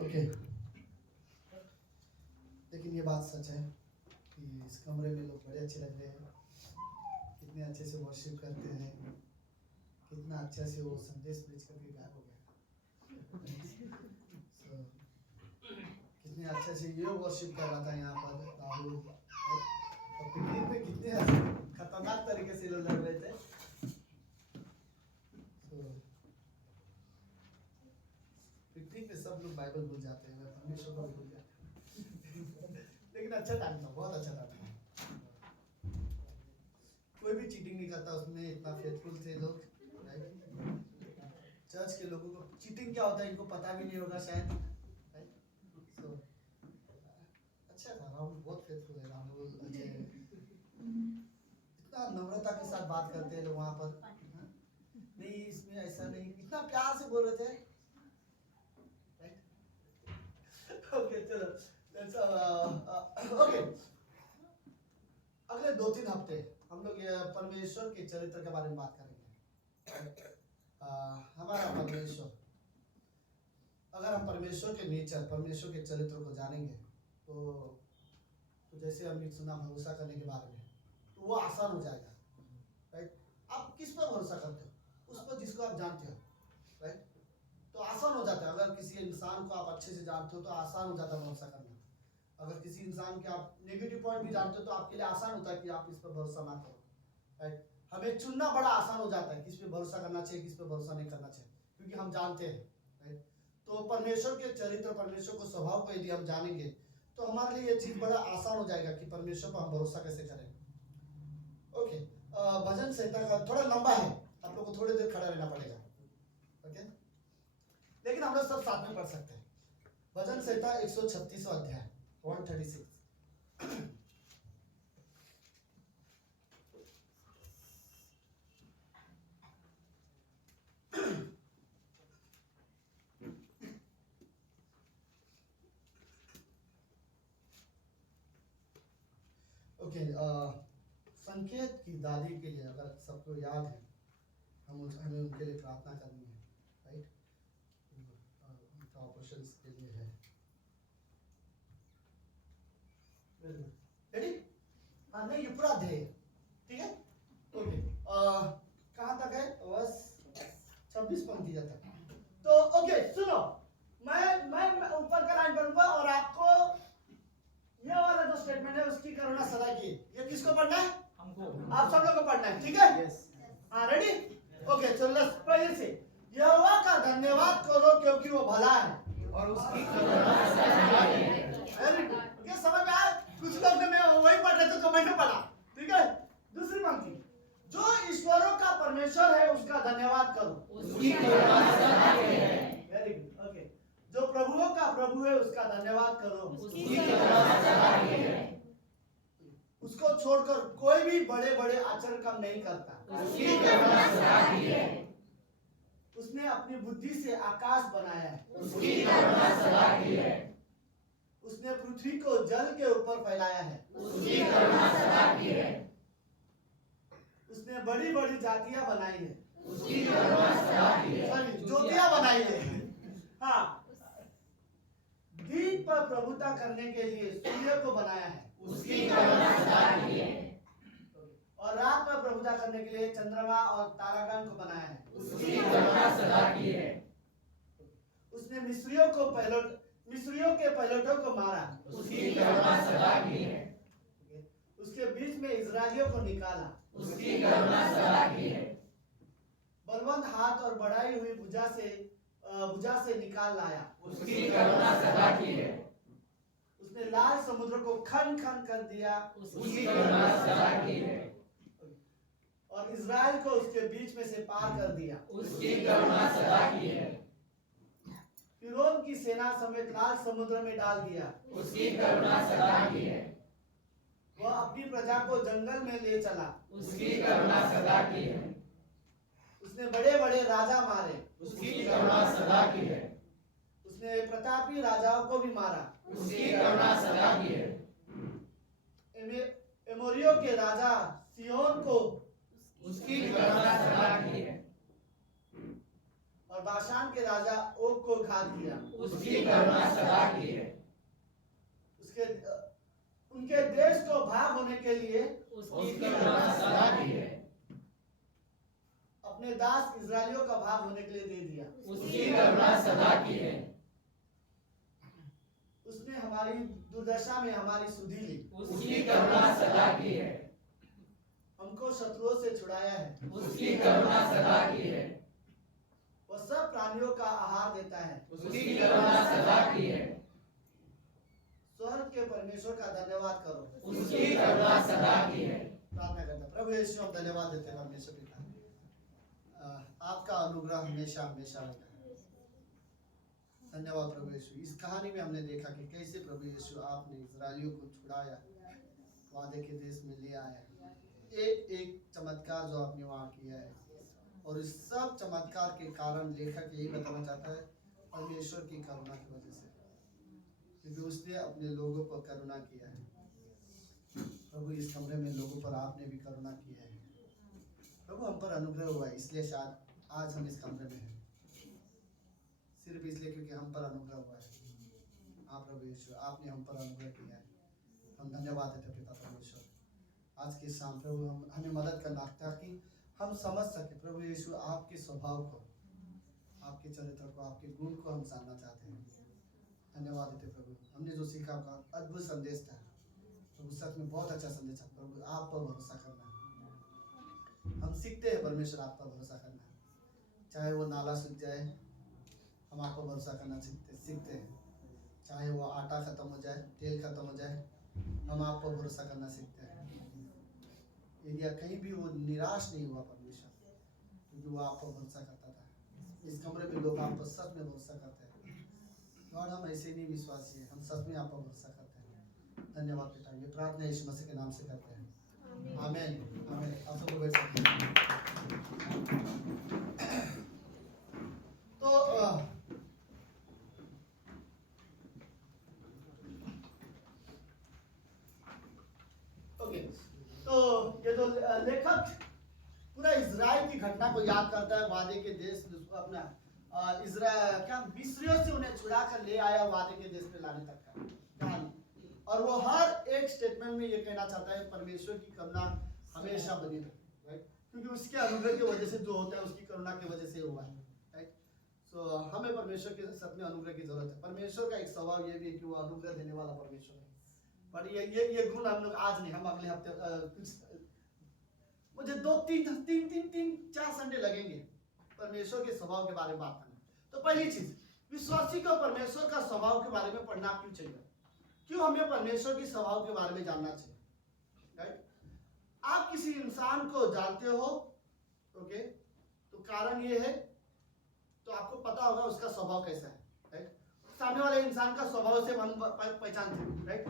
ओके, लेकिन ये बात सच है कि इस कमरे में लोग बड़े अच्छे लग रहे हैं, कितने अच्छे से वर्शिप करते हैं, कितना अच्छा से वो संदेश भेज करके गायब हो गया। So, कितने अच्छे से ये वर्शिप कर रहा था यहाँ पर राहुल, और पिकनिक में कितने खतरनाक तरीके से लोग लग रहे थे। So, पिकनिक में सब लोग बाइबल भूल जाते हैं, परमेश्वर को भी भूल जाते हैं। लेकिन अच्छा टाइम था, बहुत अच्छा टाइम था। कोई भी चीटिंग नहीं करता उसमें, इतना फेथफुल थे लोग। चर्च के लोगों को चीटिंग क्या होता है इनको पता भी नहीं होगा शायद। So, अच्छा था, राहुल बहुत फेथफुल है, राहुल अच्छे हैं। इतना नम्रता के साथ बात करते हैं लोग वहाँ पर। नहीं इसमें ऐसा नहीं, इतना प्यार से बोल रहे थे। ओके चलो, ओके, अगले 2-3 हफ्ते हम लोग ये परमेश्वर के चरित्र के बारे में बात करेंगे। हमारा परमेश्वर, अगर हम परमेश्वर के नेचर, परमेश्वर के चरित्र को जानेंगे तो जैसे हमने सुना भरोसा करने के बारे में, तो वो आसान हो जाएगा। राइट, आप किस पर भरोसा करते हो? उस पर जिसको आप जानते हो। राइट, तो आसान हो जाता है। अगर किसी इंसान को आप अच्छे से जानते हो तो आसान हो जाता है भरोसा करना। अगर किसी इंसान के आप नेगेटिव पॉइंट भी जानते हो तो आपके लिए आसान होता है कि आप इस पर भरोसा ना करो। राइट, हमें चुनना बड़ा आसान हो जाता है किस पे भरोसा करना चाहिए, किस पे भरोसा नहीं करना चाहिए, क्योंकि हम जानते हैं। राइट, तो परमेश्वर के चरित्र, परमेश्वर को स्वभाव को यदि हम जानेंगे तो हमारे लिए ये चीज बड़ा आसान हो जाएगा कि परमेश्वर पर हम भरोसा कैसे करें। ओके, भजन संहिता का थोड़ा लंबा है, आप लोग को थोड़ी देर खड़ा रहना पड़ेगा। ओके, लेकिन हम लोग सब साथ में पढ़ सकते हैं। भजन संहिता 136 अध्याय 136। ओके, संकेत की दादी के लिए अगर सबको याद है, हमें उनके लिए प्रार्थना करनी है। राइट, उनका ऑपरेशन के लिए है। रेडी? हाँ, नहीं ये पूरा अध्याय है, ठीक है। ओके, कहाँ तक है? बस 26 पंक्ति तक। तो ओके सुनो, मैं ऊपर का लाइन पढ़ूंगा और आपको ये वाला जो स्टेटमेंट है उसकी करुणा सदा की, ये किसको पढ़ना है? हमको, आप सब लोग को पढ़ना है, ठीक है। हाँ रेडी? ओके चलो, पहले से यहोवा का धन्यवाद करो क्योंकि वो भला है और उसकी करुणा सदा है। वेरी गुड, ये समझ में आया? कुछ लोग ने मैं वही पढ़ रहे थे तो मैंने पढ़ा, ठीक है। दूसरी पंक्ति, जो ईश्वरों का परमेश्वर है उसका धन्यवाद करो, उसकी करुणा सदा है। वेरी गुड, ओके, जो प्रभुओं का प्रभु है उसका धन्यवाद करो, उसकी करुणा सदा है। उसको छोड़कर कोई भी बड़े बड़े आचरण काम नहीं करता, उसकी करुणा सदा है। उसने अपनी बुद्धि से आकाश बनाया है, उसकी करुणा सदा है। उसने पृथ्वी को जल के ऊपर फैलाया है, उसकी करुणा सदा है। उसने बड़ी बड़ी जातियां बनाई है, उसकी करुणा सदा है। सॉरी, ज्योतियां बनाई है। हाँ, दिन पर प्रभुता करने के लिए सूर्य को बनाया है, उसकी करुणा सदा है। और रात पर प्रभुता करने के लिए चंद्रमा और तारागण को बनाया है, उसकी करुणा सदा है। उसने मिस्रियों के पैलोटों को मारा, उसकी करुणा सदा है। उसके बीच में इजरायलियों को निकाला, उसकी करुणा सदा है। बलवंत हाथ और बढ़ाई हुई भुजा से निकाल लाया, उसकी करुणा सदा है। उसने लाल समुद्र को खन खन कर दिया, उसकी करुणा सदा है। और इजराइल को उसके बीच में से पार कर दिया, उसकी करुणा सदा है। फिरौन की सेना समेत लाल समुद्र में डाल दिया, उसकी करुणा सदा है। वह अपनी प्रजा को जंगल में ले चला, उसकी करुणा सदा है। उसने बड़े बड़े राजा मारे, उसकी करुणा सदा की है। उसने प्रतापी राजाओं को भी मारा, उसकी करुणा सदा की है। एमोरियों के राजा सिय्योन को, उसकी करुणा सदा की है। और बाशान के राजा ओग को घात किया, उसकी करुणा सदा की है। उसके उनके देश को भाग होने के लिए उसकी करुणा सदा की है। अपने दास इजरायलियों का भाग होने के लिए दे दिया। उसकी करुणा सदा की है। उसने हमारी दुर्दशा में हमारी सुधि ली, उसकी करुणा सदा की है। हमको शत्रुओं से छुड़ाया है, उसकी करुणा सदा की है। वह सब प्राणियों का आहार देता है, उसकी करुणा सदा की है। स्वर्ग के परमेश्वर का धन्यवाद करो, उसकी करुणा सदा की है। प्रार्थना करते हैं। प्रभु यीशु हम धन्यवाद देते हैं परमेश्वर पिता, आपका अनुग्रह हमेशा हमेशा रहता है। धन्यवाद प्रभु यीशु। इस कहानी में हमने देखा कि कैसे प्रभु यीशु आपने इजरायलियों को छुड़ाया, वादे के देश में ले आया। एक एक चमत्कार जो आपने वहाँ किया है, और इस सब चमत्कार के कारण लेखक यही बताना चाहता है परमेश्वर की करुणा की वजह से, क्योंकि उसने अपने लोगों पर करुणा किया है। प्रभु इस कमरे में लोगों पर आपने भी करुणा किया है। प्रभु हम पर अनुग्रह हुआ है, इसलिए शायद आज हम इस कमरे में हैं, सिर्फ इसलिए क्योंकि हम पर अनुग्रह हुआ है। हाँ प्रभु यीशु, आपने हम पर अनुग्रह किया है। हम धन्यवाद देते हैं पिता परमेश्वर। आज की शाम प्रभु हमें मदद करना ताकि हम समझ सके प्रभु यीशु आपके स्वभाव को, आपके चरित्र को, आपके गुण को हम जानना चाहते हैं। धन्यवाद देते प्रभु। हमने जो सीखा आपका अद्भुत संदेश था प्रभु, सच में बहुत अच्छा संदेश था प्रभु। आप पर भरोसा करना, हम सीखते हैं परमेश्वर आप पर भरोसा करना। चाहे वो नाला सूख जाए, हम आप पर भरोसा करना सीखते हैं। चाहे वो आटा खत्म हो जाए, तेल खत्म हो जाए, हम आप पर भरोसा करना सीखते हैं। एलिया कहीं भी वो निराश नहीं हुआ परमेश्वर, क्योंकि वो आप पर भरोसा करता था। इस कमरे में लोग आप पर सच में भरोसा करते हैं। और हम ऐसे नहीं विश्वासी हैं, हम सच में आप पर भरोसा करते हैं। धन्यवाद पिता। ये प्रार्थना यीशु मसीह के नाम से करते हैं, आमीन आमीन। आप सबको बैठ सकते हैं। तो ओके, तो ये जो लेखक पूरा इजराइल की घटना को याद करता है, वादे के देश में उसको अपना इजराइल क्या मिस्रियों से उन्हें छुड़ा कर ले आया वादे के देश में लाने तक का कहानी। और वो हर एक स्टेटमेंट में ये कहना चाहता है परमेश्वर की करुणा हमेशा बनी रहे, राइट? क्योंकि उसके अनुग्रह की वजह से जो होता है उसकी करुणा की वजह से हुआ है, राइट? सो हमें परमेश्वर के सच में अनुग्रह की जरूरत है। परमेश्वर का एक स्वभाव ये भी है कि वो अनुग्रह देने वाला परमेश्वर है। पर ये गुण हम लोग आज नहीं, हम अगले हफ्ते कुछ मुझे 2-3-4 संडे लगेंगे परमेश्वर के स्वभाव के बारे में बात करना। तो पहली चीज, विश्वासी को परमेश्वर का स्वभाव के बारे में पढ़ना क्यों चाहिए? क्यों हमें परमेश्वर के स्वभाव के बारे में जानना चाहिए, राइट? आप किसी इंसान को जानते हो, ओके, तो कारण ये है, तो आपको पता होगा उसका स्वभाव कैसा है, राइट? सामने वाले इंसान का स्वभाव से हम पहचानते हैं, राइट?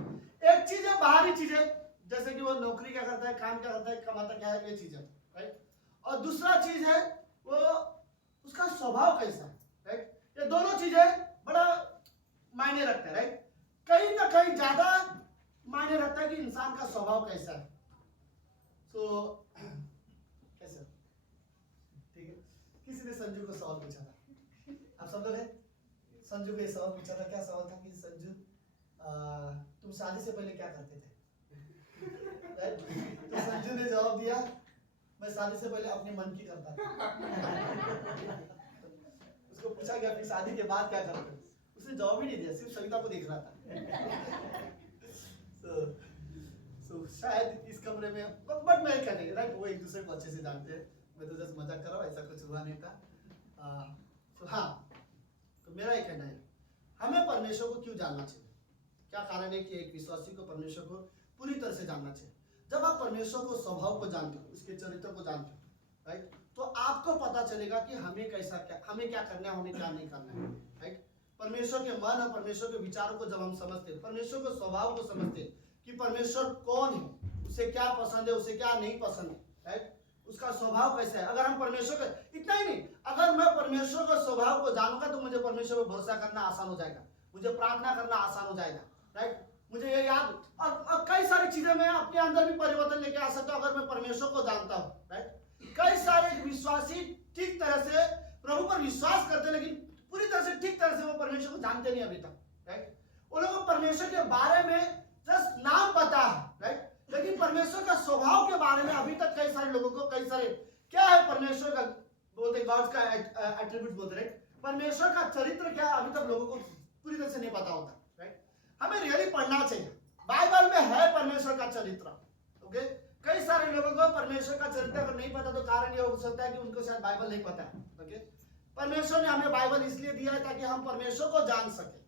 एक चीज है बाहरी चीज है, जैसे कि वो नौकरी क्या करता है, काम क्या करता है, कमाता क्या है, ये चीज है, राइट? और दूसरा चीज है वो उसका स्वभाव कैसा है, राइट? ये दोनों चीजें बड़ा मायने रखता है, राइट? कहीं ना कहीं ज्यादा मायने रखता है कि इंसान का स्वभाव कैसा है। तो कैसे, ठीक है? किसी ने संजू को सवाल पूछा था, आप सब लोग हैं? संजू को सवाल पूछा था, क्या सवाल था कि संजू तुम शादी से पहले क्या करते थे? तो संजू ने जवाब दिया, मैं शादी से पहले अपने मन की करता था। उसको पूछा गया फिर शादी के बाद क्या करते? उसने जवाब ही नहीं दिया, सिर्फ सविता को देख रहा था। so, शायद इस कमरे में बट मैं क्या नहीं, राइट? वो एक दूसरे को अच्छे से जानते हैं। मैं तो जस्ट मजाक कर रहा हूँ, ऐसा कुछ हुआ नहीं था। तो हाँ, तो मेरा ये कहना है, हमें परमेश्वर को क्यों जानना चाहिए? क्या कारण है कि एक विश्वासी को परमेश्वर को पूरी तरह से जानना चाहिए? जब आप परमेश्वर को स्वभाव को जानते हो, उसके चरित्र को जानते हो, राइट, तो आपको पता चलेगा कि हमें कैसा क्या, हमें क्या करना है, हमें क्या नहीं करना है, राइट? परमेश्वर के मन और परमेश्वर के विचारों को जब हम समझते हैं, परमेश्वर के स्वभाव को समझते हैं कि परमेश्वर कौन है, उसे क्या पसंद है, उसे क्या नहीं पसंद है, राइट? उसका स्वभाव कैसा है। अगर हम परमेश्वर का इतना ही नहीं, अगर मैं परमेश्वर के स्वभाव को जानूंगा तो मुझे परमेश्वर पर भरोसा करना आसान हो जाएगा, मुझे प्रार्थना करना आसान हो जाएगा, राइट। मुझे ये याद और कई सारी चीजें मैं अपने अंदर भी परिवर्तन लेके आ सकता हूँ अगर मैं परमेश्वर को जानता हूँ, राइट। कई सारे विश्वासी ठीक तरह से प्रभु पर विश्वास करते हैं लेकिन पूरी तरह से ठीक तरह से वो परमेश्वर को जानते नहीं अभी तक, राइट। वो लोगों को परमेश्वर के बारे में जस्ट नाम पता है, राइट, लेकिन परमेश्वर का स्वभाव के बारे में अभी तक कई सारे लोगों को कई सारे क्या है परमेश्वर का बोलते गॉड का एट्रीब्यूट बोलते, राइट। परमेश्वर का चरित्र क्या है अभी तक लोगों को पूरी तरह से नहीं पता होता, राइट। हमें रियली पढ़ना चाहिए, बाइबल में है परमेश्वर का चरित्र, ओके। कई सारे लोगों को परमेश्वर का चरित्र अगर नहीं पता तो कारण ये हो सकता है कि उनको शायद बाइबल नहीं पता है, ओके। परमेश्वर ने हमें बाइबल इसलिए दिया है ताकि हम परमेश्वर को जान सके,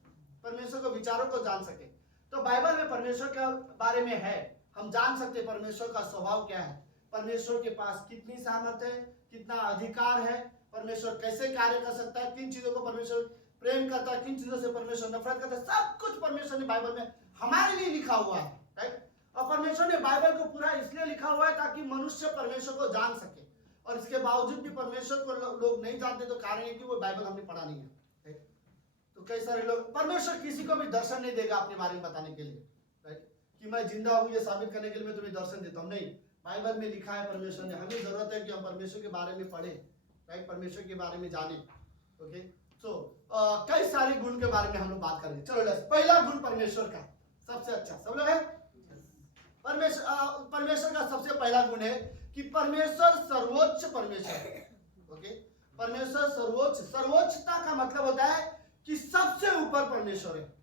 परमेश्वर के विचारों को जान सके। तो बाइबल में परमेश्वर के बारे में है, हम जान सकते हैं परमेश्वर का स्वभाव क्या है, परमेश्वर के पास कितनी सामर्थ्य है, कितना अधिकार है, परमेश्वर कैसे कार्य कर सकता है, किन चीजों को परमेश्वर प्रेम करता है, किन चीजों से परमेश्वर नफरत करता है, सब कुछ परमेश्वर ने बाइबल में हमारे लिए लिखा हुआ है, राइट। और परमेश्वर ने बाइबल को पूरा इसलिए लिखा हुआ है ताकि मनुष्य परमेश्वर को जान सके, और इसके बावजूद भी परमेश्वर को लोग नहीं जानते, तो कारण है कि वो बाइबल हमने पढ़ा नहीं है, राइट। तो कई सारे लोग, परमेश्वर किसी को भी दर्शन नहीं देगा अपने बारे में बताने के लिए, राइट, कि मैं जिंदा हूं ये साबित करने के लिए मैं तुम्हें दर्शन देता हूं, नहीं, बाइबल में लिखा है परमेश्वर ने। हमें जरूरत है कि हम परमेश्वर के बारे में पढ़े, राइट, परमेश्वर के बारे में जाने, ओके। सो कई सारे गुण के बारे में हम लोग बात करेंगे। चलो पहला गुण परमेश्वर का सबसे अच्छा, सब लोग है, परमेश्वर का सबसे पहला गुण है कि परमेश्वर सर्वोच्च परमेश्वर है, ओके। परमेश्वर सर्वोच्च, सर्वोच्चता का मतलब होता है कि सबसे ऊपर परमेश्वर है।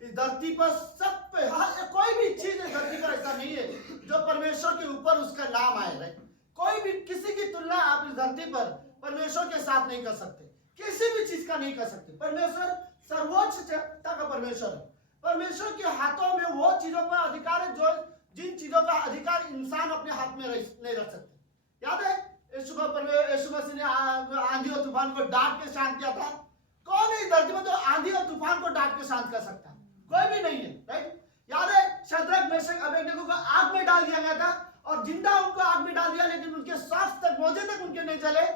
इस धरती पर सब पे कोई भी चीज इस धरती पर ऐसा नहीं है जो परमेश्वर के ऊपर उसका नाम आए, राइट। कोई भी किसी की तुलना आप इस धरती पर परमेश्वर के साथ नहीं कर सकते, किसी भी चीज का नहीं कर सकते। परमेश्वर सर्वोच्चता का परमेश्वर है। परमेश्वर के हाथों में वो चीजों का अधिकार है जो जिन चीजों का अधिकार इंसान अपने हाथ में नहीं रख सकते। याद है यीशु मसीह ने आंधी और तूफान को डांट के शांत किया था। कौन है धरती में तो आंधी और तूफान को डांट के शांत कर सकता है? कोई भी नहीं है, राइट। याद है शद्रक मेशक अबेदnego को आग में डाल दिया गया था और जिंदा उनको आग में डाल दिया, लेकिन उनके सांस तक मौजे तक उनके नहीं जले।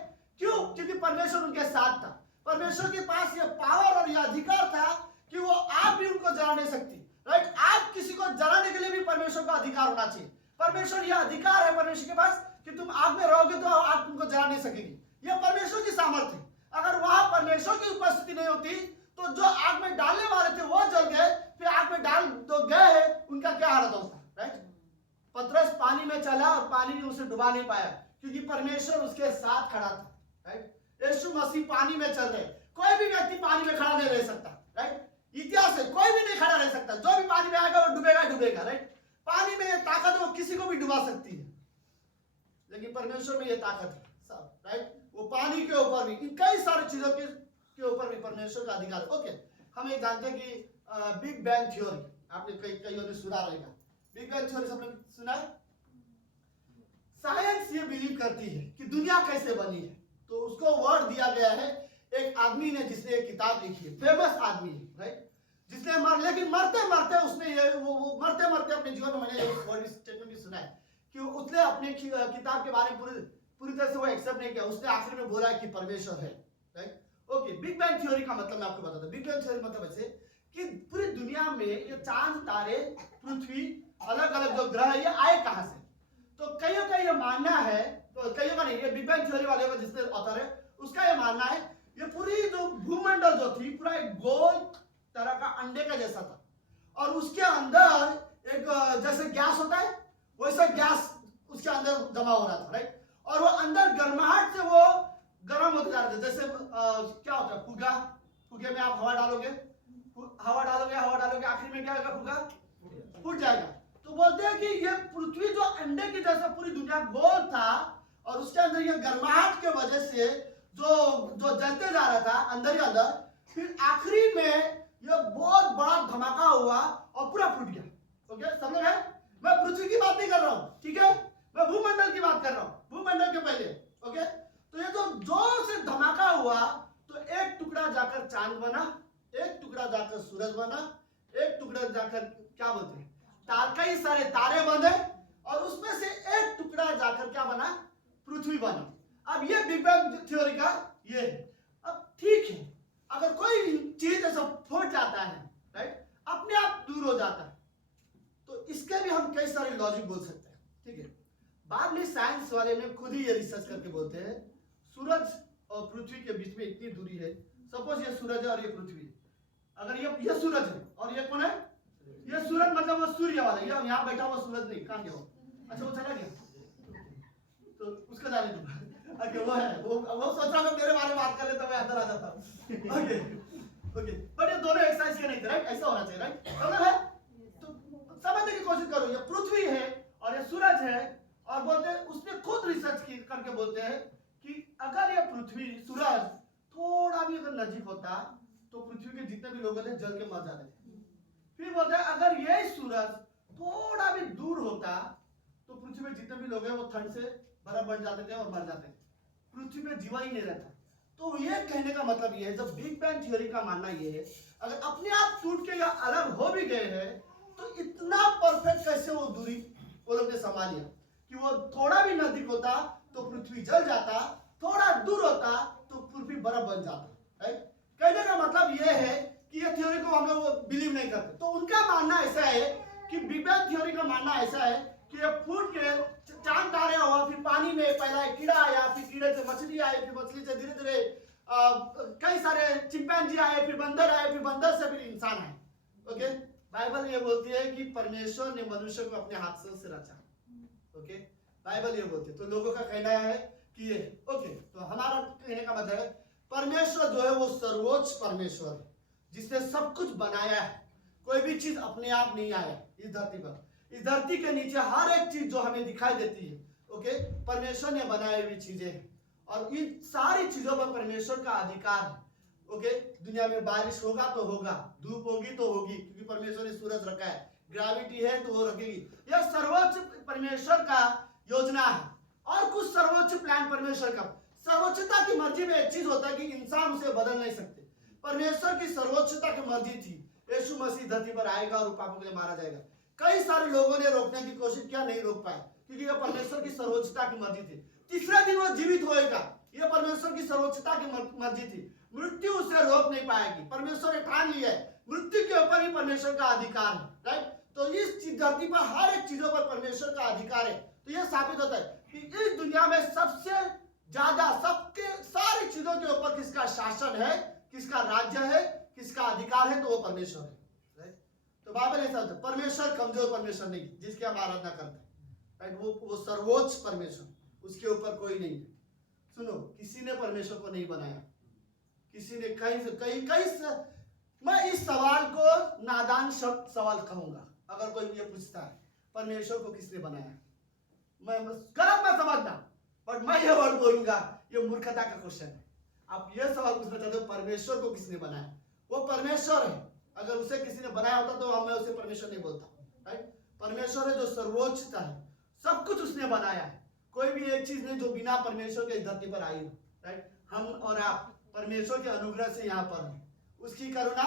क्यों? क्योंकि परमेश्वर उनके साथ था। परमेश्वर के पास ये पावर और ये अधिकार था कि वो आग भी उनको जला नहीं सकती, राइट। आग किसी को जलाने के लिए भी परमेश्वर का अधिकार होना चाहिए। परमेश्वर यह अधिकार है परमेश्वर के पास कि तुम आग में रहोगे तो आग तुमको जला नहीं सकेगी। यह परमेश्वर की सामर्थ्य है। अगर वहां परमेश्वर की उपस्थिति नहीं होती तो जो आग में डालने वाले थे वो जल गए, फिर आग में डाल दो गए हैं, उनका क्या हालत होता, राइट। पतरस पानी में चला और पानी ने उसे डुबा नहीं पाया क्योंकि परमेश्वर उसके साथ खड़ा था, राइट। यीशु मसीह पानी में चल रहे, कोई भी व्यक्ति पानी में खड़ा नहीं रह सकता, राइट। इतिहास है कोई भी नहीं खड़ा रह सकता, जो भी पानी में आएगा वो डूबेगा डूबेगा, राइट। पानी में ये ताकत है, वो किसी को भी डुबा सकती है, लेकिन परमेश्वर में ये ताकत है सब, राइट। वो पानी के ऊपर भी, इन कई सारी चीजों के ऊपर भी परमेश्वर का अधिकार है। ओके, हम ये जानते हैं कि बिग बैंग थ्योरी आपने कईयों ने सुना रहेगा। बिग बैंग थ्योरी सबने सुना है? साइंस ये बिलीव करती है कि दुनिया कैसे बनी है, तो उसको वर्ड दिया गया है एक आदमी ने जिसने एक किताब लिखी है, फेमस आदमी है, राइट, जिसने लेकिन मरते मरते उसने ये वो मरते मरते अपने जीवन में मैंने वर्ड स्टेटमेंट भी सुना है कि उसने अपने किताब के बारे में पूरी तरह से वो एक्सेप्ट नहीं किया। उसने आखिर में बोला कि परमेश्वर है, right. Okay, big bang theory का मतलब मैं आपको बताता हूं। बिग बैंग थ्योरी मतलब ऐसे कि पूरी दुनिया में ये चांद, तारे, पृथ्वी, अलग अलग जो ग्रह है ये आए कहां से। तो कईयों का ये मानना है, तो कईयों का नहीं, ये बिग बैंग थ्योरी वाले का जिसने ऑथर है उसका ये मानना है ये पूरी जो भूमंडल जो थी पूरा एक गोल तरह का अंडे का जैसा था और उसके अंदर एक जैसे गैस होता है वैसा गैस उसके अंदर जमा हो रहा था, राइट। और वो अंदर गर्माहट से वो गर्म होते जा रहे थे। जैसे क्या होता है फुग्गा, फुग्गे में आप हवा डालोगे, आखिर में क्या होगा, फुग्गा फूट जाएगा। तो बोलते हैं कि ये पृथ्वी जो अंडे की जैसा पूरी दुनिया गोल था और उसके अंदर ये गर्माहट के वजह से जो जलते जा रहा था अंदर ही अंदर, फिर आखिरी में ये बहुत बड़ा धमाका हुआ और पूरा फूट गया। ओके, सब लोग है, मैं पृथ्वी की बात नहीं कर रहा हूं, ठीक है, मैं भूमंडल की बात कर रहा हूं, भूमंडल के पहले। ओके, तो ये जो जोर से धमाका हुआ तो एक टुकड़ा जाकर चांद बना, एक टुकड़ा जाकर सूरज बना, एक टुकड़ा जाकर क्या बोलते हैं कई सारे तारे बने और उसमें से एक टुकड़ा जाकर क्या बना, पृथ्वी बना। अब ये बिग बैंग थ्योरी का ये है। अब ठीक है, अगर कोई चीज ऐसा फूट जाता है, राइट, अपने आप दूर हो जाता है, तो इसके भी हम कई सारे लॉजिक बोल सकते हैं, ठीक है। बाद में साइंस वाले ने खुद ही ये रिसर्च करके बोलते हैं सूरज और पृथ्वी के बीच में इतनी दूरी है, सपोज ये सूरज है और ये पृथ्वी है, अगर ये सूरज है और ये कौन है, ये सूरज मतलब वो सूर्य वाला, ये यहाँ बैठा हुआ सूरज नहीं, कहाँ गया वो, अच्छा वो चला गया, तो उसका जाने दो, ओके वो है, वो सोच रहा मैं मेरे बारे में बात कर लेता, मैं अंदर आ जाता, ओके ओके, बट ये दोनों एक साइज के नहीं थे, राइट, ऐसा होना चाहिए, राइट, समझ है, तो समझने की कोशिश करो, ये पृथ्वी है और ये सूरज है, और बोलते हैं उसने खुद रिसर्च करके बोलते हैं कि अगर ये पृथ्वी सूरज थोड़ा भी अगर नजीक होता तो पृथ्वी के जितने भी लोग थे जल के मर जाते थे। फिर बोलते हैं अगर ये सूरज थोड़ा भी दूर होता तो पृथ्वी में जितने भी लोग हैं वो ठंड से बर्फ बन जाते थे और मर जाते थे, पृथ्वी में जीवन ही नहीं रहता। तो ये कहने का मतलब ये है, जब बिग बैंग थ्योरी का मानना ये है, अगर अपने आप टूट के या अलग हो भी गए हैं तो इतना परफेक्ट कैसे वो दूरी वो लोग ने संभाल लिया कि वो थोड़ा भी नजदीक होता तो पृथ्वी जल जाता, थोड़ा दूर होता तो पृथ्वी बर्फ बन जाता, राइट। कहने का मतलब ये है कि ये थ्योरी को हम लोग बिलीव नहीं करते। तो उनका मानना ऐसा है कि बिग बैंग थ्योरी का मानना ऐसा है कि ये फूट के चांद तारे हुआ, फिर पानी में पहला एक कीड़ा आया, फिर कीड़े से मछली आई, फिर मछली से धीरे धीरे कई सारे चिंपैंजी आए, फिर बंदर आए, फिर बंदर से फिर इंसान आए, ओके। बाइबल ये बोलती है कि परमेश्वर ने मनुष्य को अपने हाथ से रचा, ओके, बाइबल ये बोलती है। तो लोगों का कहना है कि ये ओके, तो हमारा कहने का मतलब है परमेश्वर जो है वो सर्वोच्च परमेश्वर है जिसने सब कुछ बनाया है, कोई भी चीज अपने आप नहीं आया इस धरती पर। इस धरती के नीचे हर एक चीज जो हमें दिखाई देती है, ओके, परमेश्वर ने बनाई हुई चीजें हैं, और इन सारी चीजों पर परमेश्वर का अधिकार है, ओके। दुनिया में बारिश होगा तो होगा, धूप होगी तो होगी, क्योंकि परमेश्वर ने सूरज रखा है, ग्रेविटी है तो वो रखेगी। यह सर्वोच्च परमेश्वर का योजना है, और कुछ सर्वोच्च प्लान परमेश्वर का। सर्वोच्चता की मर्जी में एक चीज होता है कि इंसान उसे बदल नहीं सकते। परमेश्वर की सर्वोच्चता की मर्जी थी यीशु मसीह धरती पर आएगा और पापों के लिए मारा जाएगा। कई सारे लोगों ने रोकने की कोशिश किया, नहीं रोक पाए, क्योंकि यह परमेश्वर की सर्वोच्चता की मर्जी थी। तीसरे दिन वो जीवित होएगा, यह परमेश्वर की सर्वोच्चता की मर्जी थी। मृत्यु उसे रोक नहीं पाएगी, परमेश्वर ने ठान लिया है, मृत्यु के ऊपर ही परमेश्वर का अधिकार है, राइट। तो इस धरती पर हर एक चीजों पर परमेश्वर का अधिकार है। तो यह साबित होता है कि इस दुनिया में सबसे ज्यादा सबके सारी चीजों के ऊपर किसका शासन है, किसका राज्य है, किसका अधिकार है, तो वो परमेश्वर है, राइट। तो बाइबल ऐसा होता है, परमेश्वर कमजोर परमेश्वर नहीं जिसकी हम आराधना करते हैं, राइट। वो सर्वोच्च परमेश्वर, उसके ऊपर कोई नहीं है। सुनो, किसी ने परमेश्वर को नहीं बनाया, किसी ने कई मैं इस सवाल को नादान सवाल कहूंगा। अगर कोई ये पूछता है परमेश्वर को किसने बनाया, मैं गलत मत समझना, बट मैं ये वर्ड बोलूंगा, ये मूर्खता का क्वेश्चन है। आप ये सवाल पूछना चाहते हो परमेश्वर को किसने बनाया, वो परमेश्वर है। अगर उसे किसी ने बनाया होता तो मैं उसे परमेश्वर नहीं बोलता, राइट। परमेश्वर है जो सर्वोच्चता है, सब कुछ उसने बनाया है, कोई भी एक चीज नहीं जो बिना परमेश्वर के धरती पर आई हो, राइट। हम और आप परमेश्वर के अनुग्रह से यहाँ पर हैं, उसकी करुणा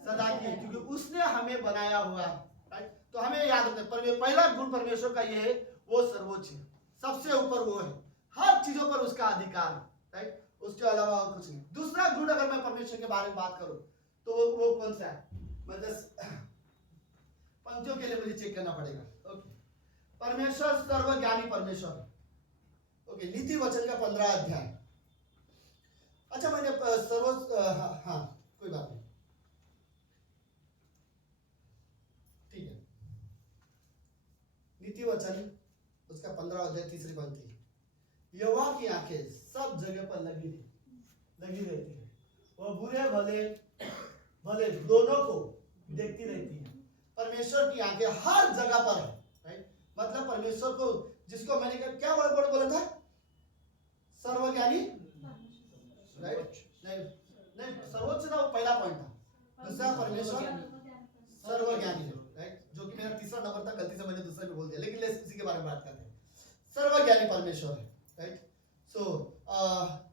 सदा की है, क्योंकि उसने हमें बनाया हुआ है, राइट। तो हमें याद रखना है पहला गुण परमेश्वर का ये है, वो सर्वोच्च है, सबसे ऊपर वो है, हर चीजों पर उसका अधिकार है, राइट। उसके अलावा और कुछ नहीं। दूसरा गुण अगर मैं परमेश्वर के बारे में बात करूं तो वो कौन सा है, मतलब पंक्तियों के लिए मुझे चेक करना पड़ेगा, ओके। परमेश्वर सर्वज्ञानी परमेश्वर है, ओके। नीति वचन का 15 अध्याय। अच्छा, मैंने हाँ कोई बात नहीं, ठीक है। नीति वचन उसका 15 अध्याय 3 पंक्ति। यहोवा की आंखें सब जगह पर लगी रहती है, वह बुरे भले दोनों को देखती रहती है। परमेश्वर की आंखें हर जगह पर है, राइट। मतलब परमेश्वर को, जिसको मैंने क्या वर्ड बोला था, सर्वज्ञानी, राइट। नहीं सर्वोच्च था, वो पहला पॉइंट था। दूसरा परमेश्वर सर्वज्ञानी है, राइट, जो कि मेरा तीसरा नंबर था, गलती से मैंने दूसरा भी बोल दिया, लेकिन इसी के बारे में बात करते हैं। सर्वज्ञानी परमेश्वर है, राइट। सो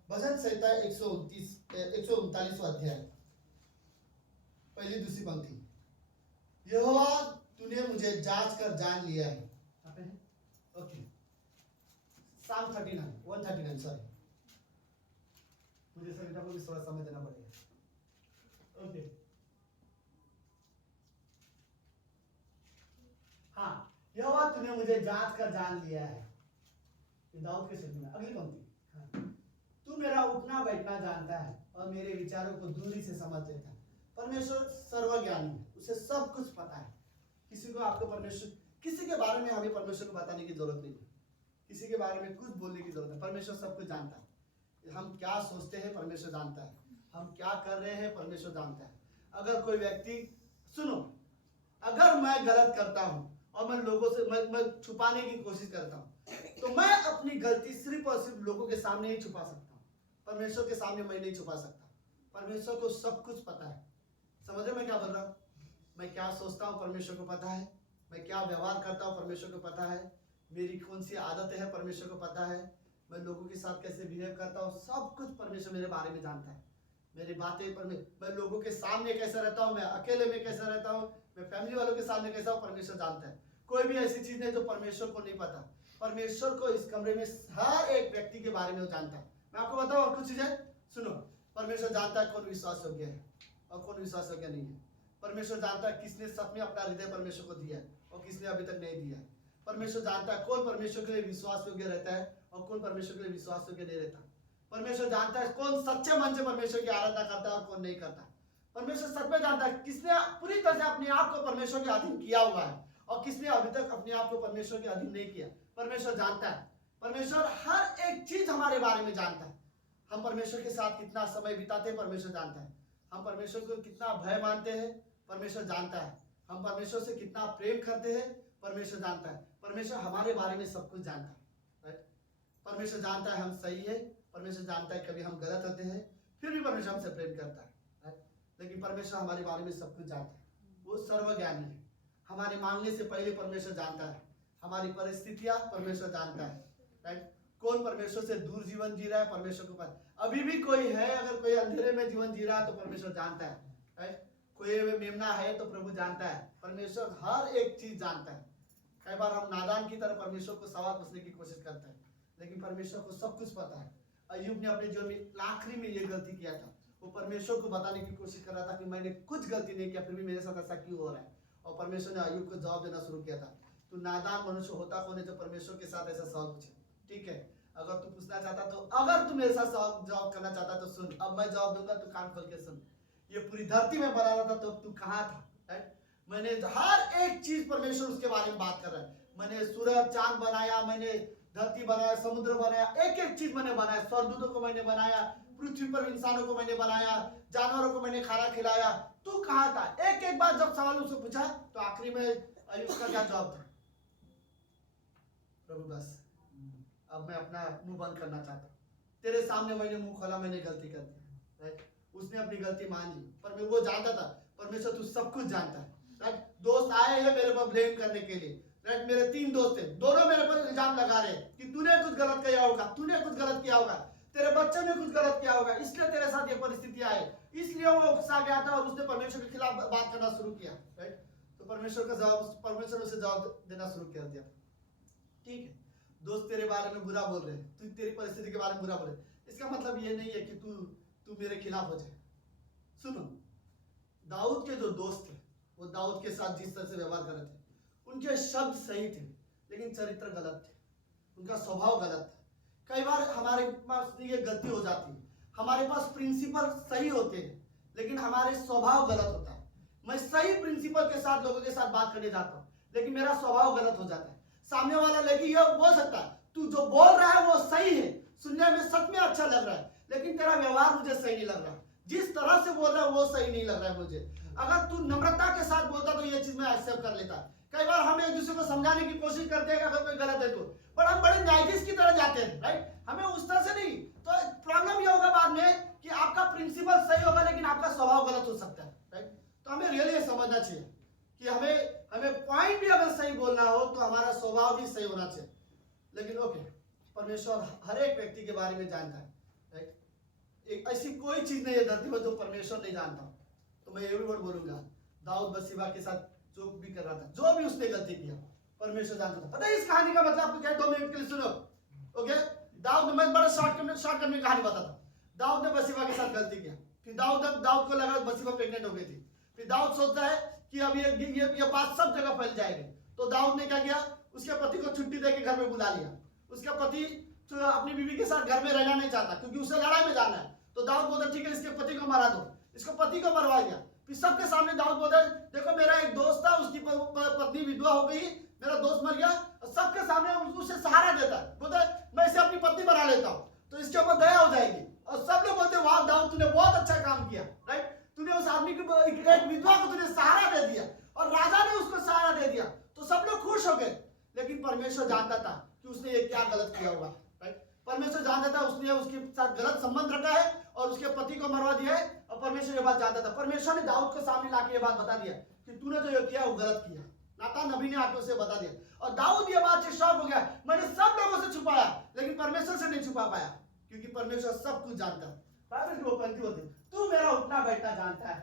भजन संहिता 139 अध्याय, पहली दूसरी पंक्ति। यहोवा तूने मुझे जांच कर जान लिया है, ओके। Psalm 139 सॉरी मुझे सविता को भी थोड़ा समय देना पड़ेगा। ओके, हाँ, यहोवा तूने मुझे जांच कर जान लिया है। दाऊद के शब्द में अगली पंक्ति, हाँ, तू मेरा उठना बैठना जानता है और मेरे विचारों को दूरी से समझ लेता है। परमेश्वर सर्वज्ञानी है, उसे सब कुछ पता है। किसी को आपको परमेश्वर, किसी के बारे में हमें परमेश्वर को बताने की जरूरत नहीं है, किसी के बारे में कुछ बोलने की जरूरत है। परमेश्वर सब कुछ जानता है। हम क्या सोचते हैं परमेश्वर जानता है, हम क्या कर रहे हैं परमेश्वर जानता है। अगर कोई व्यक्ति, सुनो, अगर मैं गलत करता हूं और मैं लोगों से मैं छुपाने की कोशिश करता हूं, तो मैं अपनी गलती सिर्फ और सिर्फ लोगों के सामने ही छुपा सकता हूं, परमेश्वर के सामने मैं नहीं छुपा सकता। परमेश्वर को सब कुछ पता है। समझ रहे मैं क्या बोल रहा हूँ? मैं क्या सोचता हूँ परमेश्वर को पता है, मैं क्या व्यवहार करता हूँ परमेश्वर को पता है, मेरी कौन सी आदतें हैं परमेश्वर को पता है, मैं लोगों के साथ कैसे बिहेव करता हूँ, सब कुछ परमेश्वर मेरे बारे में जानता है। मेरी बातें पर मैं लोगों के सामने कैसा रहता हूँ, मैं अकेले में कैसा रहता हूँ, मैं फैमिली वालों के सामने कैसा हूँ, परमेश्वर जानता है। कोई भी ऐसी चीज नहीं जो परमेश्वर को नहीं पता। परमेश्वर को इस कमरे में हर एक व्यक्ति के बारे में वो जानता है। मैं आपको बताऊं और कुछ चीजें, सुनो। परमेश्वर जानता है कौन विश्वास योग्य है और कौन विश्वास योग्य नहीं है। परमेश्वर जानता है किसने सच में अपना हृदय परमेश्वर को दिया है और किसने अभी तक नहीं दिया है। परमेश्वर जानता है कौन परमेश्वर के लिए विश्वास योग्य रहता है और कौन परमेश्वर के लिए विश्वास योग्य नहीं रहता। परमेश्वर जानता है कौन सच्चे मन से परमेश्वर की आराधना करता है और कौन नहीं करता। परमेश्वर सच में जानता है किसने पूरी तरह से अपने आप को परमेश्वर के अधीन किया हुआ है और किसने अभी तक अपने आप को परमेश्वर के अधीन नहीं किया। परमेश्वर जानता है। परमेश्वर हर एक चीज हमारे बारे में जानता है। हम परमेश्वर के साथ कितना समय बिताते हैं परमेश्वर जानता है। हम परमेश्वर को कितना भय मानते हैं परमेश्वर जानता है। हम परमेश्वर से कितना प्रेम करते हैं परमेश्वर जानता है। परमेश्वर हमारे बारे में सब कुछ जानता है। परमेश्वर जानता है हम सही है, परमेश्वर जानता है कभी हम गलत होते हैं, फिर भी परमेश्वर हमसे प्रेम करता है। लेकिन परमेश्वर हमारे बारे में सब कुछ जानता है। वो सर्वज्ञानी है। हमारे मांगने से पहले परमेश्वर जानता है। हमारी परिस्थितियां परमेश्वर जानता है। राइट, कौन परमेश्वर से दूर जीवन जी रहा है परमेश्वर को पता। अभी भी कोई है, अगर कोई अंधेरे में जीवन जी रहा है तो परमेश्वर जानता है। राइट, कोई मेमना है तो प्रभु जानता है। परमेश्वर हर एक चीज जानता है। कई बार हम नादान की तरह परमेश्वर को सवाल पूछने की कोशिश करते हैं, लेकिन परमेश्वर को सब कुछ पता है। अय्यूब ने अपने जीवन में आखिरी में ये गलती किया था। वो परमेश्वर को बताने की कोशिश कर रहा था कि मैंने कुछ गलती नहीं किया, फिर भी मेरे साथ ऐसा क्यों हो रहा है। और परमेश्वर ने अय्यूब को जवाब देना शुरू किया था। तू नादान मनुष्य होता कौन है जो परमेश्वर के साथ ऐसा सवाल पूछे। ठीक है, अगर तू पूछना चाहता तो, अगर तू मेरे साथ जवाब करना चाहता तो सुन, अब मैं जवाब दूंगा, तू कान खोल के सुन। ये पूरी धरती में बना रहा था तो तू कहाँ था। राइट, मैंने हर एक चीज परमेश्वर उसके बारे में बात कर रहा है। मैंने सूरज चांद बनाया, मैंने धरती बनाया, समुद्र बनाया, एक एक चीज मैंने बनाया। स्वर्गदूतों को मैंने बनाया, पृथ्वी पर इंसानों को मैंने बनाया, जानवरों को मैंने खाना खिलाया। तू कहाँ था। एक एक बार जब सवाल उससे पूछा तो आखिरी में अय्यूब का क्या जवाब था? प्रभु बस अब मैं अपना मुंह बंद करना चाहता हूँ। तेरे सामने मैंने मुंह खोला, मैंने गलती कर दी। राइट, उसने अपनी गलती मान ली। पर वो जानता था परमेश्वर तू सब कुछ जानता है। राइट, दोस्त आए हैं मेरे पर ब्लेम करने के लिए। राइट, मेरे 3 दोस्त थे, दोनों मेरे पर इल्जाम लगा रहे कि तूने कुछ गलत किया होगा, तूने कुछ गलत किया होगा, तेरे बच्चे ने कुछ गलत किया होगा, इसलिए तेरे साथ ये परिस्थिति आई। इसलिए वो गुस्सा गया था और उसने परमेश्वर के खिलाफ बात करना शुरू किया। राइट, तो परमेश्वर का जवाब, परमेश्वर उसे जवाब देना शुरू कर दिया। ठीक है, दोस्त तेरे बारे में बुरा बोल रहे हैं, तू तेरी परिस्थिति के बारे में बुरा बोल रहे, इसका मतलब ये नहीं है कि तू मेरे खिलाफ हो जाए। सुनो, दाऊद के जो दोस्त थे वो दाऊद के साथ जिस तरह से व्यवहार कर रहे थे, उनके शब्द सही थे लेकिन चरित्र गलत थे, उनका स्वभाव गलत था। कई बार हमारे पास ये गलती हो जाती है, हमारे पास प्रिंसिपल सही होते हैं लेकिन हमारे स्वभाव गलत होता है। मैं सही प्रिंसिपल के साथ लोगों के साथ बात करने जाता हूँ लेकिन मेरा स्वभाव गलत हो जाता है। सामने वाला लेकिन यह बोल सकता है तू जो बोल रहा है वो सही है, सुनने में सच में अच्छा लग रहा है, लेकिन तेरा व्यवहार मुझे सही नहीं लग रहा, जिस तरह से बोल रहा है वो सही नहीं लग रहा है मुझे। अगर तू नम्रता के साथ बोलता तो ये चीज मैं एक्सेप्ट कर लेता। कई बार हम एक दूसरे को समझाने की कोशिश करते हैं अगर कोई गलत है तो, पर हम बड़े न्यायाधीश की तरह जाते हैं। राइट, हमें उस तरह से नहीं। तो प्रॉब्लम ये होगा बाद में कि आपका प्रिंसिपल सही होगा लेकिन आपका स्वभाव गलत हो सकता है। राइट, तो हमें रियली समझना चाहिए कि हमें पॉइंट भी अगर सही बोलना हो तो हमारा स्वभाव भी सही होना चाहिए। लेकिन ओके, परमेश्वर हर एक व्यक्ति के बारे में जानता है। राइट, एक ऐसी कोई चीज नहीं है धरती में जो परमेश्वर नहीं जानता। तो मैं ये भी वर्ड बोलूंगा, दाऊद बत्शेबा के साथ जो भी कर रहा था, जो भी उसने गलती किया, परमेश्वर जानता था। पता है इस कहानी का मतलब आपको क्या है? 2 मिनट के लिए सुनो। ओके, दाऊद, मैं बड़ा शॉर्ट में कहानी बताता हूं। दाऊद ने बसीबा के साथ गलती किया। फिर दाऊद को लगा बसीबा प्रेग्नेंट हो गई थी। फिर दाऊद सोचता है कि अब ये बात सब जगह फैल जाएगी। तो दाऊद ने क्या किया, उसके पति को छुट्टी देके घर में बुला लिया। उसका पति तो अपनी बीवी के साथ घर में रहना नहीं चाहता क्योंकि उसे लड़ाई में जाना है। तो दाऊद बोलता ठीक है इसके पति को मारा दो। इसको पति को मरवा दिया। फिर सबके सामने दाऊद बोलता है देखो मेरा एक दोस्त था, उसकी पत्नी विधवा हो गई, मेरा दोस्त मर गया। और सबके सामने उसे सहारा देता है, बोलता है मैं इसे अपनी पत्नी बना लेता हूँ तो इसके ऊपर दया हो जाएगी। और सब लोग बोलते हैं वाह दाऊद तूने बहुत अच्छा काम किया, राइट। तूने उस आदमी को, एक विधवा को तूने सहारा दे दिया और राजा ने उसको सहारा दे दिया तो सब लोग खुश हो गए। लेकिन परमेश्वर जानता था कि उसने ये क्या गलत किया होगा, राइट। परमेश्वर जानता था उसने उसके साथ गलत संबंध रखा है और उसके पति को मरवा दिया है। और परमेश्वर ये बात जानता था। परमेश्वर ने दाऊद को सामने लाके ये बात बता दिया कि तूने जो ये किया वो गलत किया। नातान नबी ने आके उसे बता दिया और दाऊद ये बात से शॉक हो गया। मैंने सब लोगों से छुपाया लेकिन परमेश्वर से नहीं छुपा पाया क्योंकि परमेश्वर सब कुछ जानता है। बाइबल की वो पंक्ति होती है, तू मेरा उठना बैठना जानता है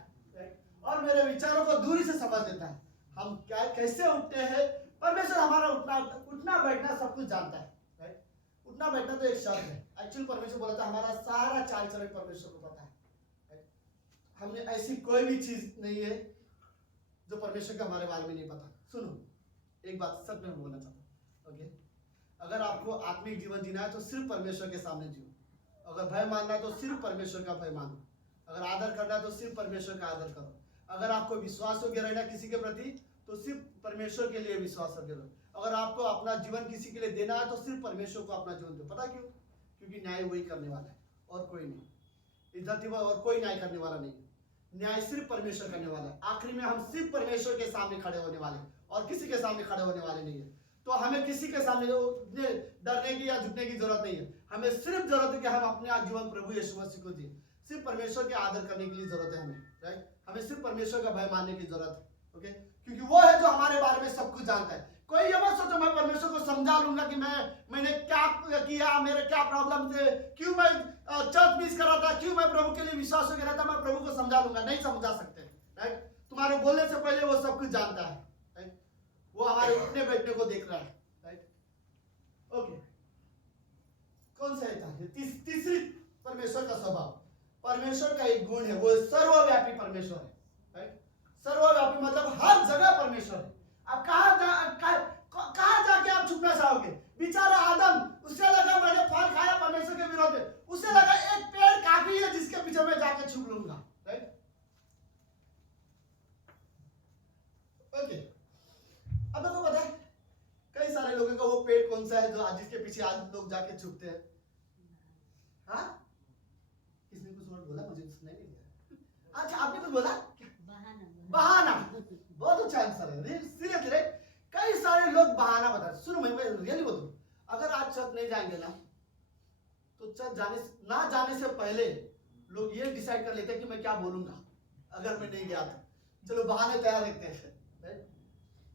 और मेरे विचारों को दूरी से समझ लेता है। हम क्या कैसे उठते हैं, परमेश्वर हमारा उठना बैठना सब कुछ जानता है, राइट। उठना बैठना तो एक शब्द है, एक्चुअली परमेश्वर बोला था हमारा सारा चाल चलन परमेश्वर को पता है, राइट। हमने ऐसी कोई भी चीज नहीं है जो परमेश्वर का हमारे बारे में नहीं पता। सुनो एक बात सच में बोलना चाहता हूँ, ओके। अगर आपको आत्मिक जीवन जीना है तो सिर्फ परमेश्वर के सामने जियो। अगर भय मानना है तो सिर्फ परमेश्वर का भय मानो। अगर आदर करना है तो सिर्फ परमेश्वर का आदर करो। अगर आपको विश्वास योग्य रहना किसी के प्रति तो सिर्फ परमेश्वर के लिए विश्वास योग्य रहो। अगर आपको अपना जीवन किसी के लिए देना है तो सिर्फ परमेश्वर को अपना जीवन दो। पता क्यों? क्योंकि न्याय वही करने वाला है और कोई नहीं। इस धरती पर और कोई न्याय करने वाला नहीं, न्याय सिर्फ परमेश्वर करने वाला है। आखिरी में हम सिर्फ परमेश्वर के सामने खड़े होने वाले और किसी के सामने खड़े होने वाले नहीं है। तो हमें किसी के सामने डरने की या झुकने की जरूरत नहीं है। हमें सिर्फ जरूरत है कि हम अपने जीवन प्रभु यीशु मसीह को दिए। सिर्फ परमेश्वर के आदर करने के लिए जरूरत है हमें, राइट। हमें सिर्फ परमेश्वर का भय मानने की जरूरत है, ओके। क्योंकि वो है जो हमारे बारे में सब कुछ जानता है। कोई ये मत सोचो मैं परमेश्वर को समझा लूंगा कि मैंने क्या किया, मेरे क्या प्रॉब्लम थे, क्यों मैं चर्च मिस कर रहा था, क्यों मैं प्रभु के लिए विश्वास हो गया था, मैं प्रभु को समझा लूंगा। नहीं समझा सकते, राइट। तुम्हारे बोलने से पहले वो सब कुछ जानता है, राइट। वो हमारे उठने बैठने को देख रहा है, राइट, ओके। कौन सा था तीसरी परमेश्वर का स्वभाव, परमेश्वर का एक गुण है, वो सर्वव्यापी परमेश्वर है, राइट। सर्वव्यापी मतलब हर जगह परमेश्वर है। आप कहां जाके आप छुपना चाहोगे? बेचारा आदम, उसे लगा मैंने फल खाया परमेश्वर के विरोध में, उसे लगा एक पेड़ काफी है जिसके पीछे मैं जाके छुप लूंगा, राइट, ओके। अब आपको पता है कई सारे लोगों का वो पेड़ कौन सा है जो जिसके पीछे आज लोग जाके छुपते हैं? हाँ, किसने कुछ और बोला? मुझे सुनाई नहीं दिया। अच्छा, आपने कुछ बोला? बहाना। बहुत अच्छा आंसर है, सीरियसली, राइट। कई सारे लोग बहाना बताते। सुनो मैं रियली बोलूं, अगर आज चर्च नहीं जाएंगे ना तो चर्च ना जाने से पहले लोग ये डिसाइड कर लेते हैं कि मैं क्या बोलूंगा अगर मैं नहीं गया तो। चलो बहाने तैयार रखते हैं, राइट।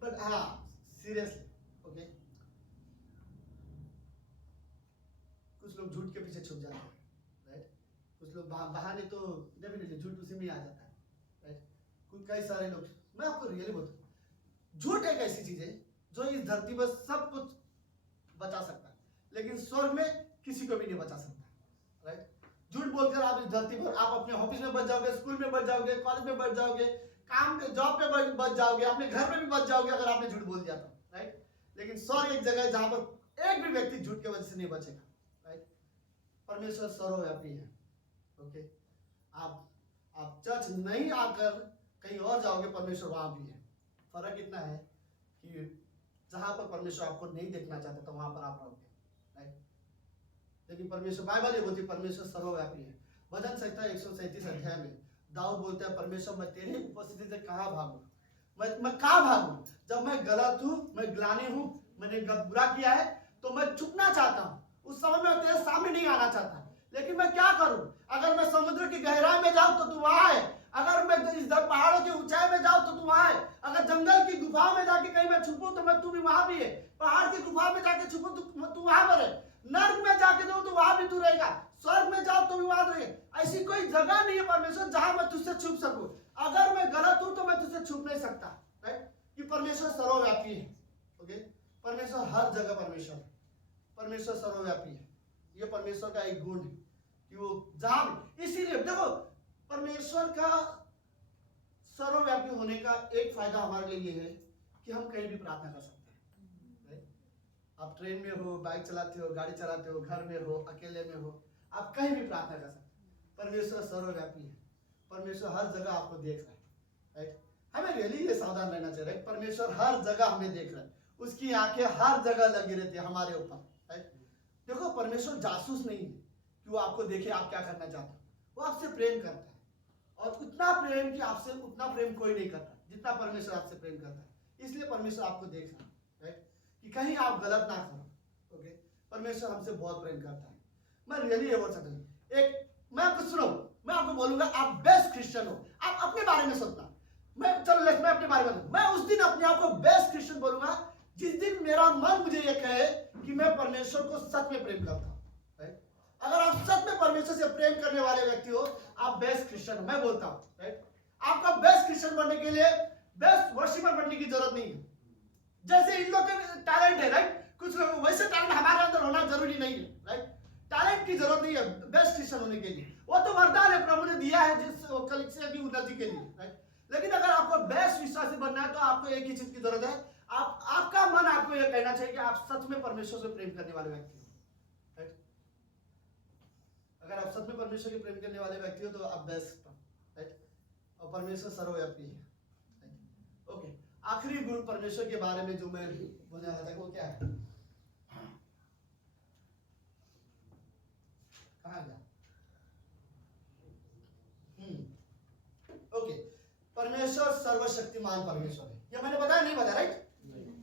बट हाँ सीरियसली, ओके, कुछ लोग झूठ के पीछे छुप जाते हैं, राइट। कुछ लोग बहाने तो डेफिनेटली झूठ उसी में आ जाता है, राइट। कुछ कई सारे लोग, मैं आपको रियली बोलता हूँ, झूठ एक ऐसी चीज है जो इस धरती पर सब कुछ बचा सकता है लेकिन स्वर्ग में किसी को भी नहीं बचा सकता, राइट। झूठ बोलकर आप इस धरती पर आप अपने ऑफिस में बच जाओगे, स्कूल में बच जाओगे, कॉलेज में बच जाओगे, काम पे जॉब पे बच जाओगे, अपने घर में भी बच जाओगे अगर आपने झूठ बोल दिया तो, राइट। लेकिन स्वर्ग एक जगह है जहां पर एक भी व्यक्ति झूठ की वजह से नहीं बचेगा, राइट। परमेश्वर सर्वव्यापी है, ओके। आप चर्च नहीं आकर कहीं और जाओगे, परमेश्वर वहां भी है। फर्क इतना है कि जहां पर परमेश्वर आपको नहीं देखना चाहते तो वहां पर आप रहोगे, राइट। लेकिन परमेश्वर, बाइबल ये बोलती है परमेश्वर सर्वव्यापी है। भजन संहिता 137 अध्याय में दाऊद बोलते हैं परमेश्वर मैं तेरी उपस्थिति से कहां भागूं, मैं कहां भागूं? जब मैं गलत हूं, मैं ग्लानि हूं, मैंने बुरा किया है तो मैं छुपना चाहता हूं। उस समय मैं तेरे सामने नहीं आना चाहता, लेकिन मैं क्या करूं? अगर मैं समुद्र की गहराई में जाऊं तो तू वहां है, अगर मैं इस पहाड़ों की ऊंचाई में जाऊं तो तू वहां है, अगर जंगल की गुफा में जाके कहीं मैं छुपूं तो तू भी वहां भी है, पहाड़ की गुफा में जाके छुपूं तो तू वहां पर है, नर्क में जाके जाऊं तो वहां भी तू रहेगा, स्वर्ग में जाओ तो भी वहां रहेगा। ऐसी कोई जगह नहीं है परमेश्वर जहां मैं तुझसे छुप सकूं। अगर मैं गलत हूं तो मैं तुझसे छुप नहीं सकता, राइट। कि परमेश्वर सर्वव्यापी है, ओके। परमेश्वर हर जगह परमेश्वर है, परमेश्वर सर्वव्यापी है। ये परमेश्वर का एक गुण है कि वो जहां भी, इसीलिए देखो परमेश्वर का सर्वव्यापी होने का एक फायदा हमारे लिए ये है कि हम कहीं भी प्रार्थना कर सकते हैं। Right? आप ट्रेन में हो, बाइक चलाते हो, गाड़ी चलाते हो, घर में हो, अकेले में हो, आप कहीं भी प्रार्थना कर सकते हैं। परमेश्वर सर्वव्यापी है, परमेश्वर हर जगह आपको देख रहा है। राइट, हमें रियली ये सावधान रहना चाहिए। राइट, परमेश्वर हर जगह हमें देख रहा है, उसकी आंखें हर जगह लगी रहती है हमारे ऊपर। राइट, देखो परमेश्वर जासूस नहीं है कि वो आपको देखे आप क्या करना चाहते हो, वो आपसे प्रेम करता है, और उतना प्रेम कि आपसे उतना प्रेम कोई नहीं करता जितना परमेश्वर आपसे प्रेम करता है। इसलिए परमेश्वर आपको देख रहा है। राइट, कि कहीं आप गलत ना करो। ओके, परमेश्वर हमसे बहुत प्रेम करता है। मैं रियली ये बोल सकता हूँ, मैं आपको सुनो, मैं आपको बोलूंगा आप बेस्ट क्रिश्चियन हो, आप अपने बारे में सोचना। मैं अपने बारे में, मैं उस दिन अपने आप को बेस्ट क्रिश्चियन बोलूंगा जिस दिन मेरा मन मुझे ये कहे कि मैं परमेश्वर को सच में प्रेम करता हूँ। राइट, अगर आप सच में परमेश्वर से प्रेम करने वाले व्यक्ति हो, आप बेस्ट क्रिश्चियन हो। मैं बोलता हूँ, राइट, आपका बेस्ट क्रिश्चियन बनने के लिए बेस्ट वर्शिपर बनने की जरूरत नहीं है। जैसे इन लोग के टैलेंट है, राइट, कुछ लोग वैसे टैलेंट हमारे अंदर होना जरूरी नहीं है। राइट, टैलेंट की जरूरत नहीं है बेस्ट क्रिश्चियन होने के लिए, वो तो वरदान है प्रभु ने दिया है जिस कलीसिया की उन्नति के लिए। राइट, लेकिन अगर आपको बेस्ट विश्वासी बनना है तो आपको एक ही चीज की जरूरत है, आपका मन आपको यह कहना चाहिए कि आप सच में परमेश्वर से प्रेम करने वाले व्यक्ति हो। राइट, अगर आप सच में परमेश्वर के प्रेम करने वाले व्यक्ति हो तो आप बेस्ट हो। राइट, और परमेश्वर सर्वव्यापी है। ओके, आखिरी गुण परमेश्वर के बारे में जो मैं बोलने वाला था वो क्या है? कहाँ गया? ओके, परमेश्वर सर्वशक्तिमान परमेश्वर है। ये मैंने बताया नहीं बताया? राइट,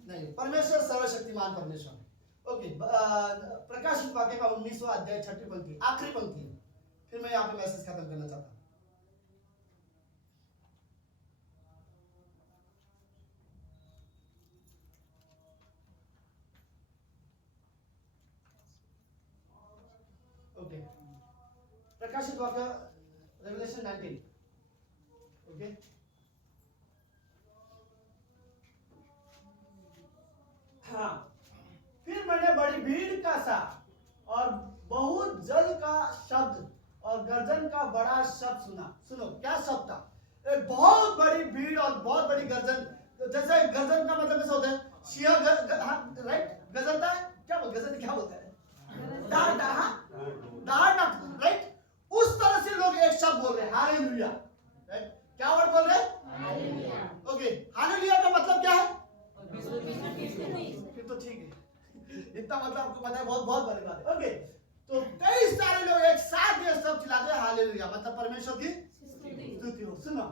नहीं, परमेश्वर सर्वशक्तिमान परमेश्वर है। ओके, प्रकाशित वाक्य का 19वां अध्याय 6ठी पंक्ति, आखिरी पंक्ति है, फिर मैं यहाँ पे मैसेज खत्म करना चाहता हूँ। ओके, प्रकाशित वाक्य रेवलेशन 19। ओके, हाँ, फिर मैंने बड़ी भीड़ का सा और बहुत जल का शब्द और गर्जन का बड़ा शब्द सुना। सुनो क्या शब्द था? एक बहुत बड़ी भीड़ और बहुत बड़ी गर्जन। जैसे गर्जन का मतलब ऐसा होता है सिंह राइट, गरजता है, क्या बोलते हैं, क्या बोलते हैं, दहाड़, राइट, उस तरह से लोग एक शब्द बोल रहे हैं, हालेलुया। राइट, क्या वर्ड बोल रहे हैं? हालेलुया। ओके, हालेलुया का मतलब क्या है? फिर तो ठीक है, इतना मतलब आपको पता है, बहुत बहुत बड़ी बात है। ओके, तो कई सारे लोग एक साथ ये सब चिल्लाते हैं हालेलुया, मतलब परमेश्वर की स्तुति हो। सुनो,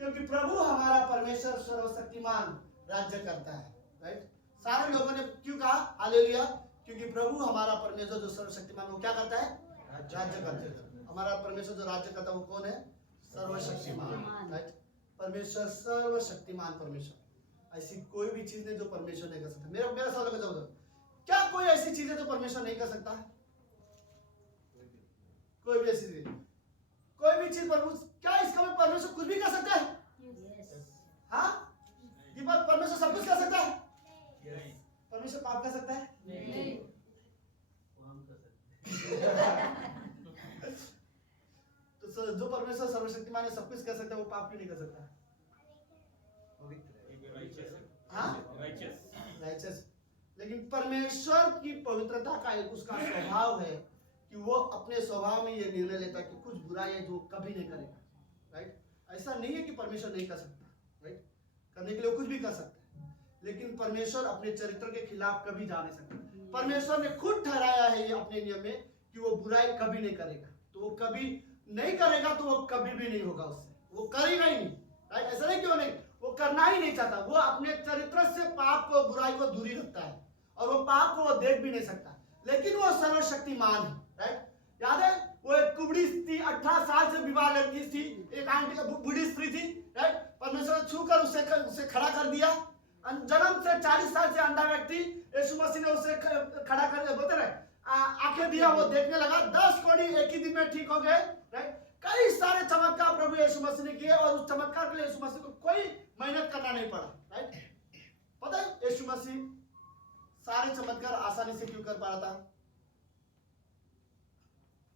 क्योंकि प्रभु हमारा परमेश्वर सर्वशक्तिमान राज्य करता है। राइट, सारे लोगों ने क्यों कहा हालेलुया? क्योंकि प्रभु हमारा परमेश्वर जो सर्वशक्तिमान वो क्या करता है? राज्य करते हैं। हमारा परमेश्वर जो राज्य करता है वो कौन है? सर्वशक्तिमान। राइट, परमेश्वर सर्वशक्तिमान परमेश्वर, ऐसी कोई भी चीज नहीं जो परमेश्वर नहीं कर सकता। मेरा सवाल का जवाब दो, क्या कोई ऐसी चीज है जो परमेश्वर नहीं कर सकता है? कोई भी ऐसी चीज, कोई भी चीज क्या इसका मतलब परमेश्वर कुछ भी कर सकता है? हाँ, ये बात परमेश्वर सब कुछ कर सकता है? परमेश्वर पाप कर सकता है? नहीं। तो जो परमेश्वर सर्वशक्तिमान है, सब कुछ कर सकता है, वो पाप क्यों नहीं कर सकता? राइचस। लेकिन परमेश्वर की पवित्रता का एक उसका स्वभाव है कि वो अपने स्वभाव में ये निर्णय लेता है कि कुछ बुराई है जो कभी नहीं करेगा। राइट, ऐसा नहीं है कि परमेश्वर नहीं कर सकता। राइट, करने के लिए वो कुछ भी कर सकता है, लेकिन परमेश्वर अपने चरित्र के खिलाफ कभी जा नहीं सकता। परमेश्वर ने खुद ठहराया है ये अपने नियम में कि वो बुराई कभी नहीं करेगा, तो वो कभी नहीं करेगा, तो वो कभी भी नहीं होगा, उससे वो करेगा ही नहीं। राइट, ऐसा नहीं, क्यों नहीं, वो करना ही नहीं चाहता। वो अपने चरित्र से पाप को, बुराई को दूरी रखता है, और वो पाप को वो देख भी नहीं सकता, लेकिन वो सर्वशक्तिमान है। राइट, याद है वो एक कुबड़ी थी, 18 साल से विवाह लड़की थी, एक आंटी बूढ़ी स्त्री थी। राइट, परमेश्वर ने छूकर उसे खड़ा कर दिया। जन्म से 40 साल से अंधा व्यक्ति, यीशु मसीह ने उसे खड़ा कर, बोलते रहे, आंखें दिया, वो देखने लगा। 10 कोढ़ी एक ही दिन में ठीक हो गए। राइट, कई सारे चमत्कार प्रभु यीशु मसीह ने किए, और उस चमत्कार के लिए यीशु मसीह को कोई मेहनत करना नहीं पड़ा। राइट, पता है यीशु मसीह सारे चमत्कार आसानी से क्यों कर पा रहा था?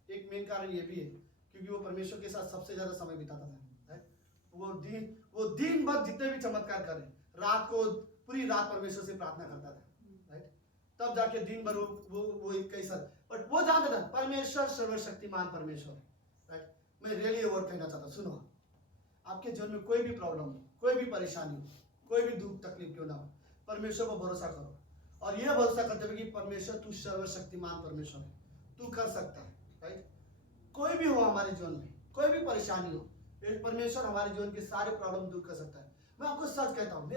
एक मेन कारण ये भी है क्योंकि वो परमेश्वर के साथ सबसे ज्यादा समय बिताता था, राइट। वो दिन भर जितने भी चमत्कार करे, रात को पूरी रात परमेश्वर से प्रार्थना करता था, राइट। तब जाके दिन भर वो कैसा, बट वो जानता था परमेश्वर सर्वशक्तिमान परमेश्वर, राइट। मैं रियली ये वर्ड कहना चाहता हूँ, सुनो, आपके जीवन में कोई भी प्रॉब्लम हो, कोई भी परेशानी हो, कोई भी दुख तकलीफ क्यों ना हो, परमेश्वर पर भरोसा करो और यह भरोसा करते हुए कि परमेश्वर तू सर्वशक्तिमान परमेश्वर है, तू कर सकता है, राइट। कोई भी हो हमारे जीवन में, कोई भी परेशानी हो, परमेश्वर हमारे जीवन के सारे प्रॉब्लम दूर कर सकता है। मैं आपको सच कहता हूँ,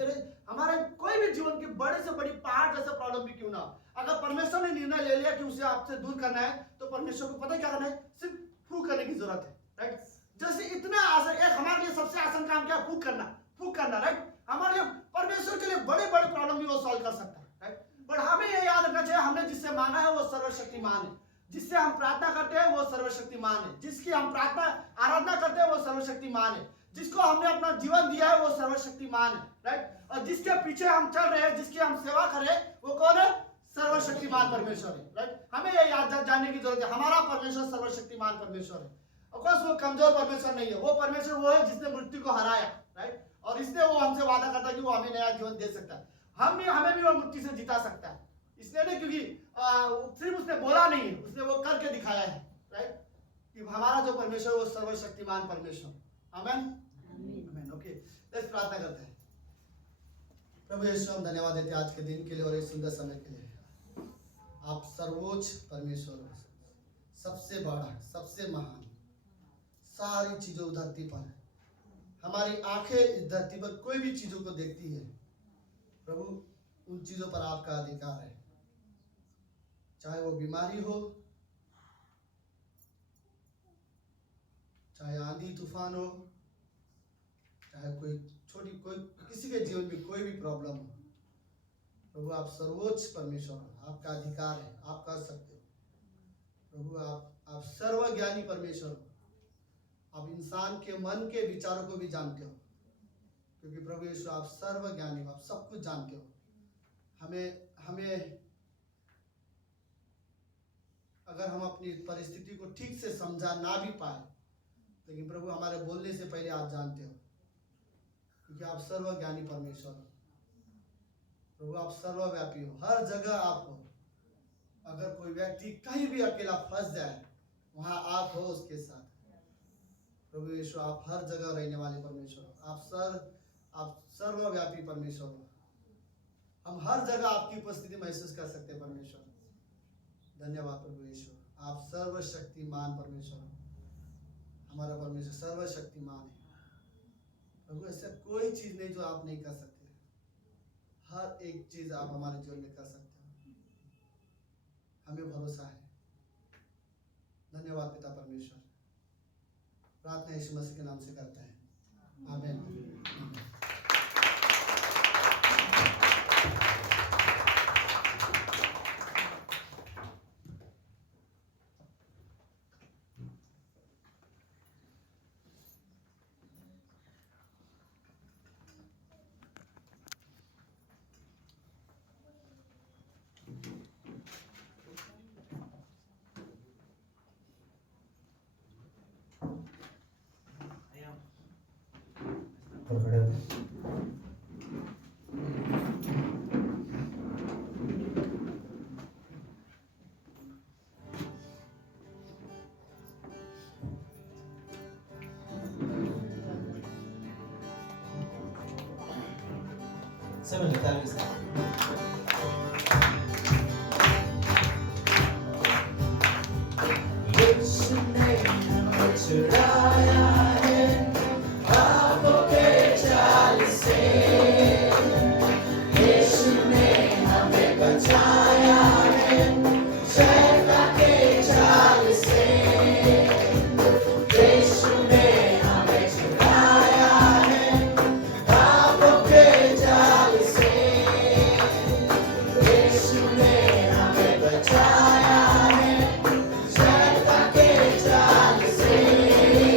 हमारे कोई भी जीवन के बड़े से बड़ी पहाड़ जैसा प्रॉब्लम भी क्यों ना हो, अगर परमेश्वर ने निर्णय ले लिया कि उसे आपसे दूर करना है, तो परमेश्वर को पता क्या करना है, सिर्फ फूक करने की जरूरत है, राइट। जैसे इतना आसान, एक हमारे लिए सबसे आसान काम क्या है, फूक करना, राइट। हमारे लिए परमेश्वर के लिए बड़े बड़े प्रॉब्लम भी वो सॉल्व कर सकता है, राइट। बट हमें ये याद रखना चाहिए, हमने जिससे मांगा है वो सर्वशक्तिमान है, जिससे हम प्रार्थना करते हैं वो सर्वशक्तिमान है, जिसकी हम प्रार्थना आराधना करते हैं वो सर्वशक्तिमान है, जिसको हमने अपना जीवन दिया है वो सर्वशक्तिमान है, राइट। और जिसके पीछे हम चल रहे हैं, जिसकी हम सेवा कर रहे हैं, वो कौन है, सर्वशक्तिमान परमेश्वर है, राइट। हमें ये याद जानने की जरूरत है, हमारा परमेश्वर सर्वशक्तिमान परमेश्वर है। ऑफकोर्स वो कमजोर परमेश्वर नहीं है, वो परमेश्वर वो है जिसने मृत्यु को हराया, राइट। और इसलिए वो हमसे वादा करता है कि वो हमें नया जीवन दे सकता है, हमें भी वो मृत्यु से जिता सकता है। इसलिए नहीं क्योंकि सिर्फ उसने बोला नहीं है, उसने वो करके दिखाया है, राइट। कि हमारा जो परमेश्वर वो सर्वशक्तिमान परमेश्वर, आमेन आमेन। ओके, लेट्स प्रार्थना करते हैं। प्रभु यीशु, हम धन्यवाद देते हैं आज के दिन के लिए और इस सुंदर समय के लिए। आप सर्वोच्च परमेश्वर हो, सबसे बड़ा, सबसे महान, सारी चीजों धरती पर, हमारी आंखें इस धरती पर कोई भी चीजों को देखती है प्रभु, उन चीजों पर आपका अधिकार है, चाहे वो बीमारी हो, चाहे आंधी तूफान हो, चाहे कोई किसी के जीवन में कोई भी प्रॉब्लम हो, प्रभु आप सर्वोच्च परमेश्वर हो, आपका अधिकार है, आप कर सकते हो प्रभु। आप सर्वज्ञानी परमेश्वर हो, आप इंसान के मन के विचारों को भी जानते हो, क्योंकि प्रभु यीशु आप सर्वज्ञानी हो, आप सब कुछ जानते हो। हमें अगर हम अपनी परिस्थिति को ठीक से समझा ना भी पाए, लेकिन प्रभु हमारे बोलने से पहले आप जानते हो, क्योंकि आप सर्वज्ञानी परमेश्वर हो प्रभु, आप सर्वव्यापी हो, हर जगह आप हो। अगर कोई व्यक्ति कहीं भी अकेला फंस जाए, वहां आप हो उसके साथ। प्रभु यीशु आप हर जगह रहने वाले परमेश्वर हो, आप सर्वव्यापी परमेश्वर हो, हम हर जगह आपकी उपस्थिति महसूस कर सकते हैं परमेश्वर। धन्यवाद प्रभु यीशु, आप सर्वशक्तिमान परमेश्वर हो, हमारा परमेश्वर सर्वशक्तिमान है प्रभु। ऐसा कोई चीज नहीं जो आप नहीं कर सकते, हर एक चीज आप हमारे जीवन में कर सकते हो, हमें भरोसा है। धन्यवाद पिता परमेश्वर, प्रार्थना यीशु मसीह के नाम से करते हैं, आमीन। और खड़े हो। Seven guitarras. बचाया है, शैतान के जाल से।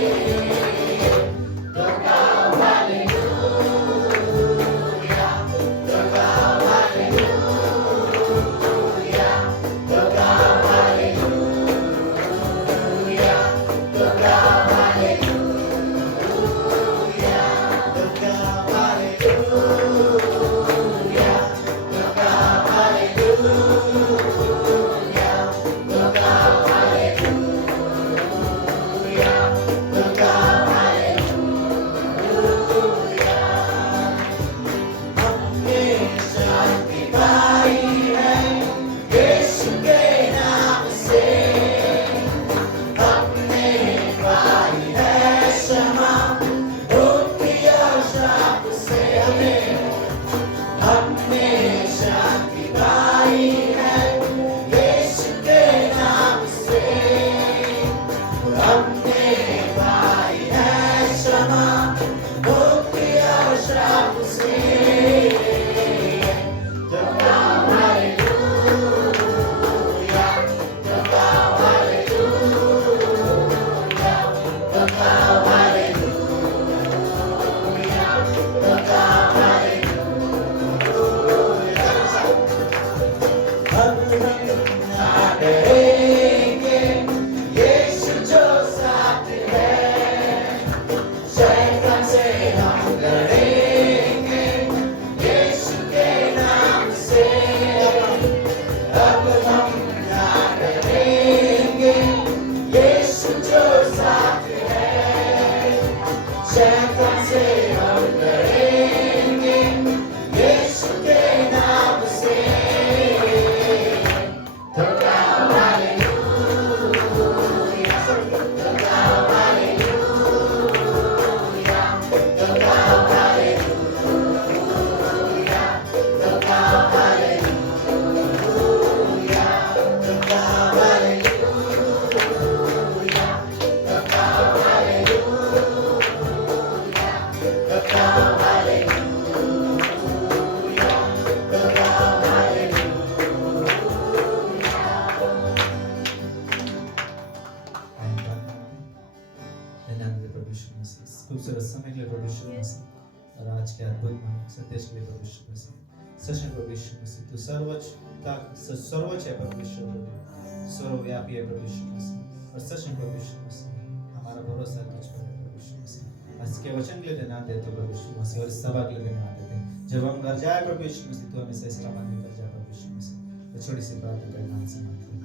लड़ेंगे यीशु के नाम से अब हम ना डरेंगे यीशु जो साथ है शैतान से हम लड़ेंगे यीशु के नाम से तो गाओ हालेलुया तो गाओ हालेलुया तो गाओ हालेलुया तो गाओ हालेलुया तो गाओ हालेलुया तो गाओ हालेलुया तो गाओ हालेलुया तो गाओ धन्यवाद प्रभु यीशु मसीह इस खूबसूरत समय के लिए प्रभु यीशु मसीह और आज के अद्भुत संदेश के लिए प्रभु यीशु मसीह सच में प्रभु यीशु मसीह तू सर्वोच्च है प्रभु यीशु सर्वव्यापी है प्रभु यीशु मसीह और सच में प्रभु यीशु मसीह हमारा भरोसा तुझ पर है प्रभु यीशु मसीह आज के वचन के लिए धन्यवाद देते प्रभु यीशु मसीह और इस सभा के लिए धन्यवाद देते जब हम घर जाए प्रभु यीशु मसीह तू हमें सही सलामत लेकर जा प्रभु यीशु मसीह तो छोटी सी बात नाम से मांगते हैं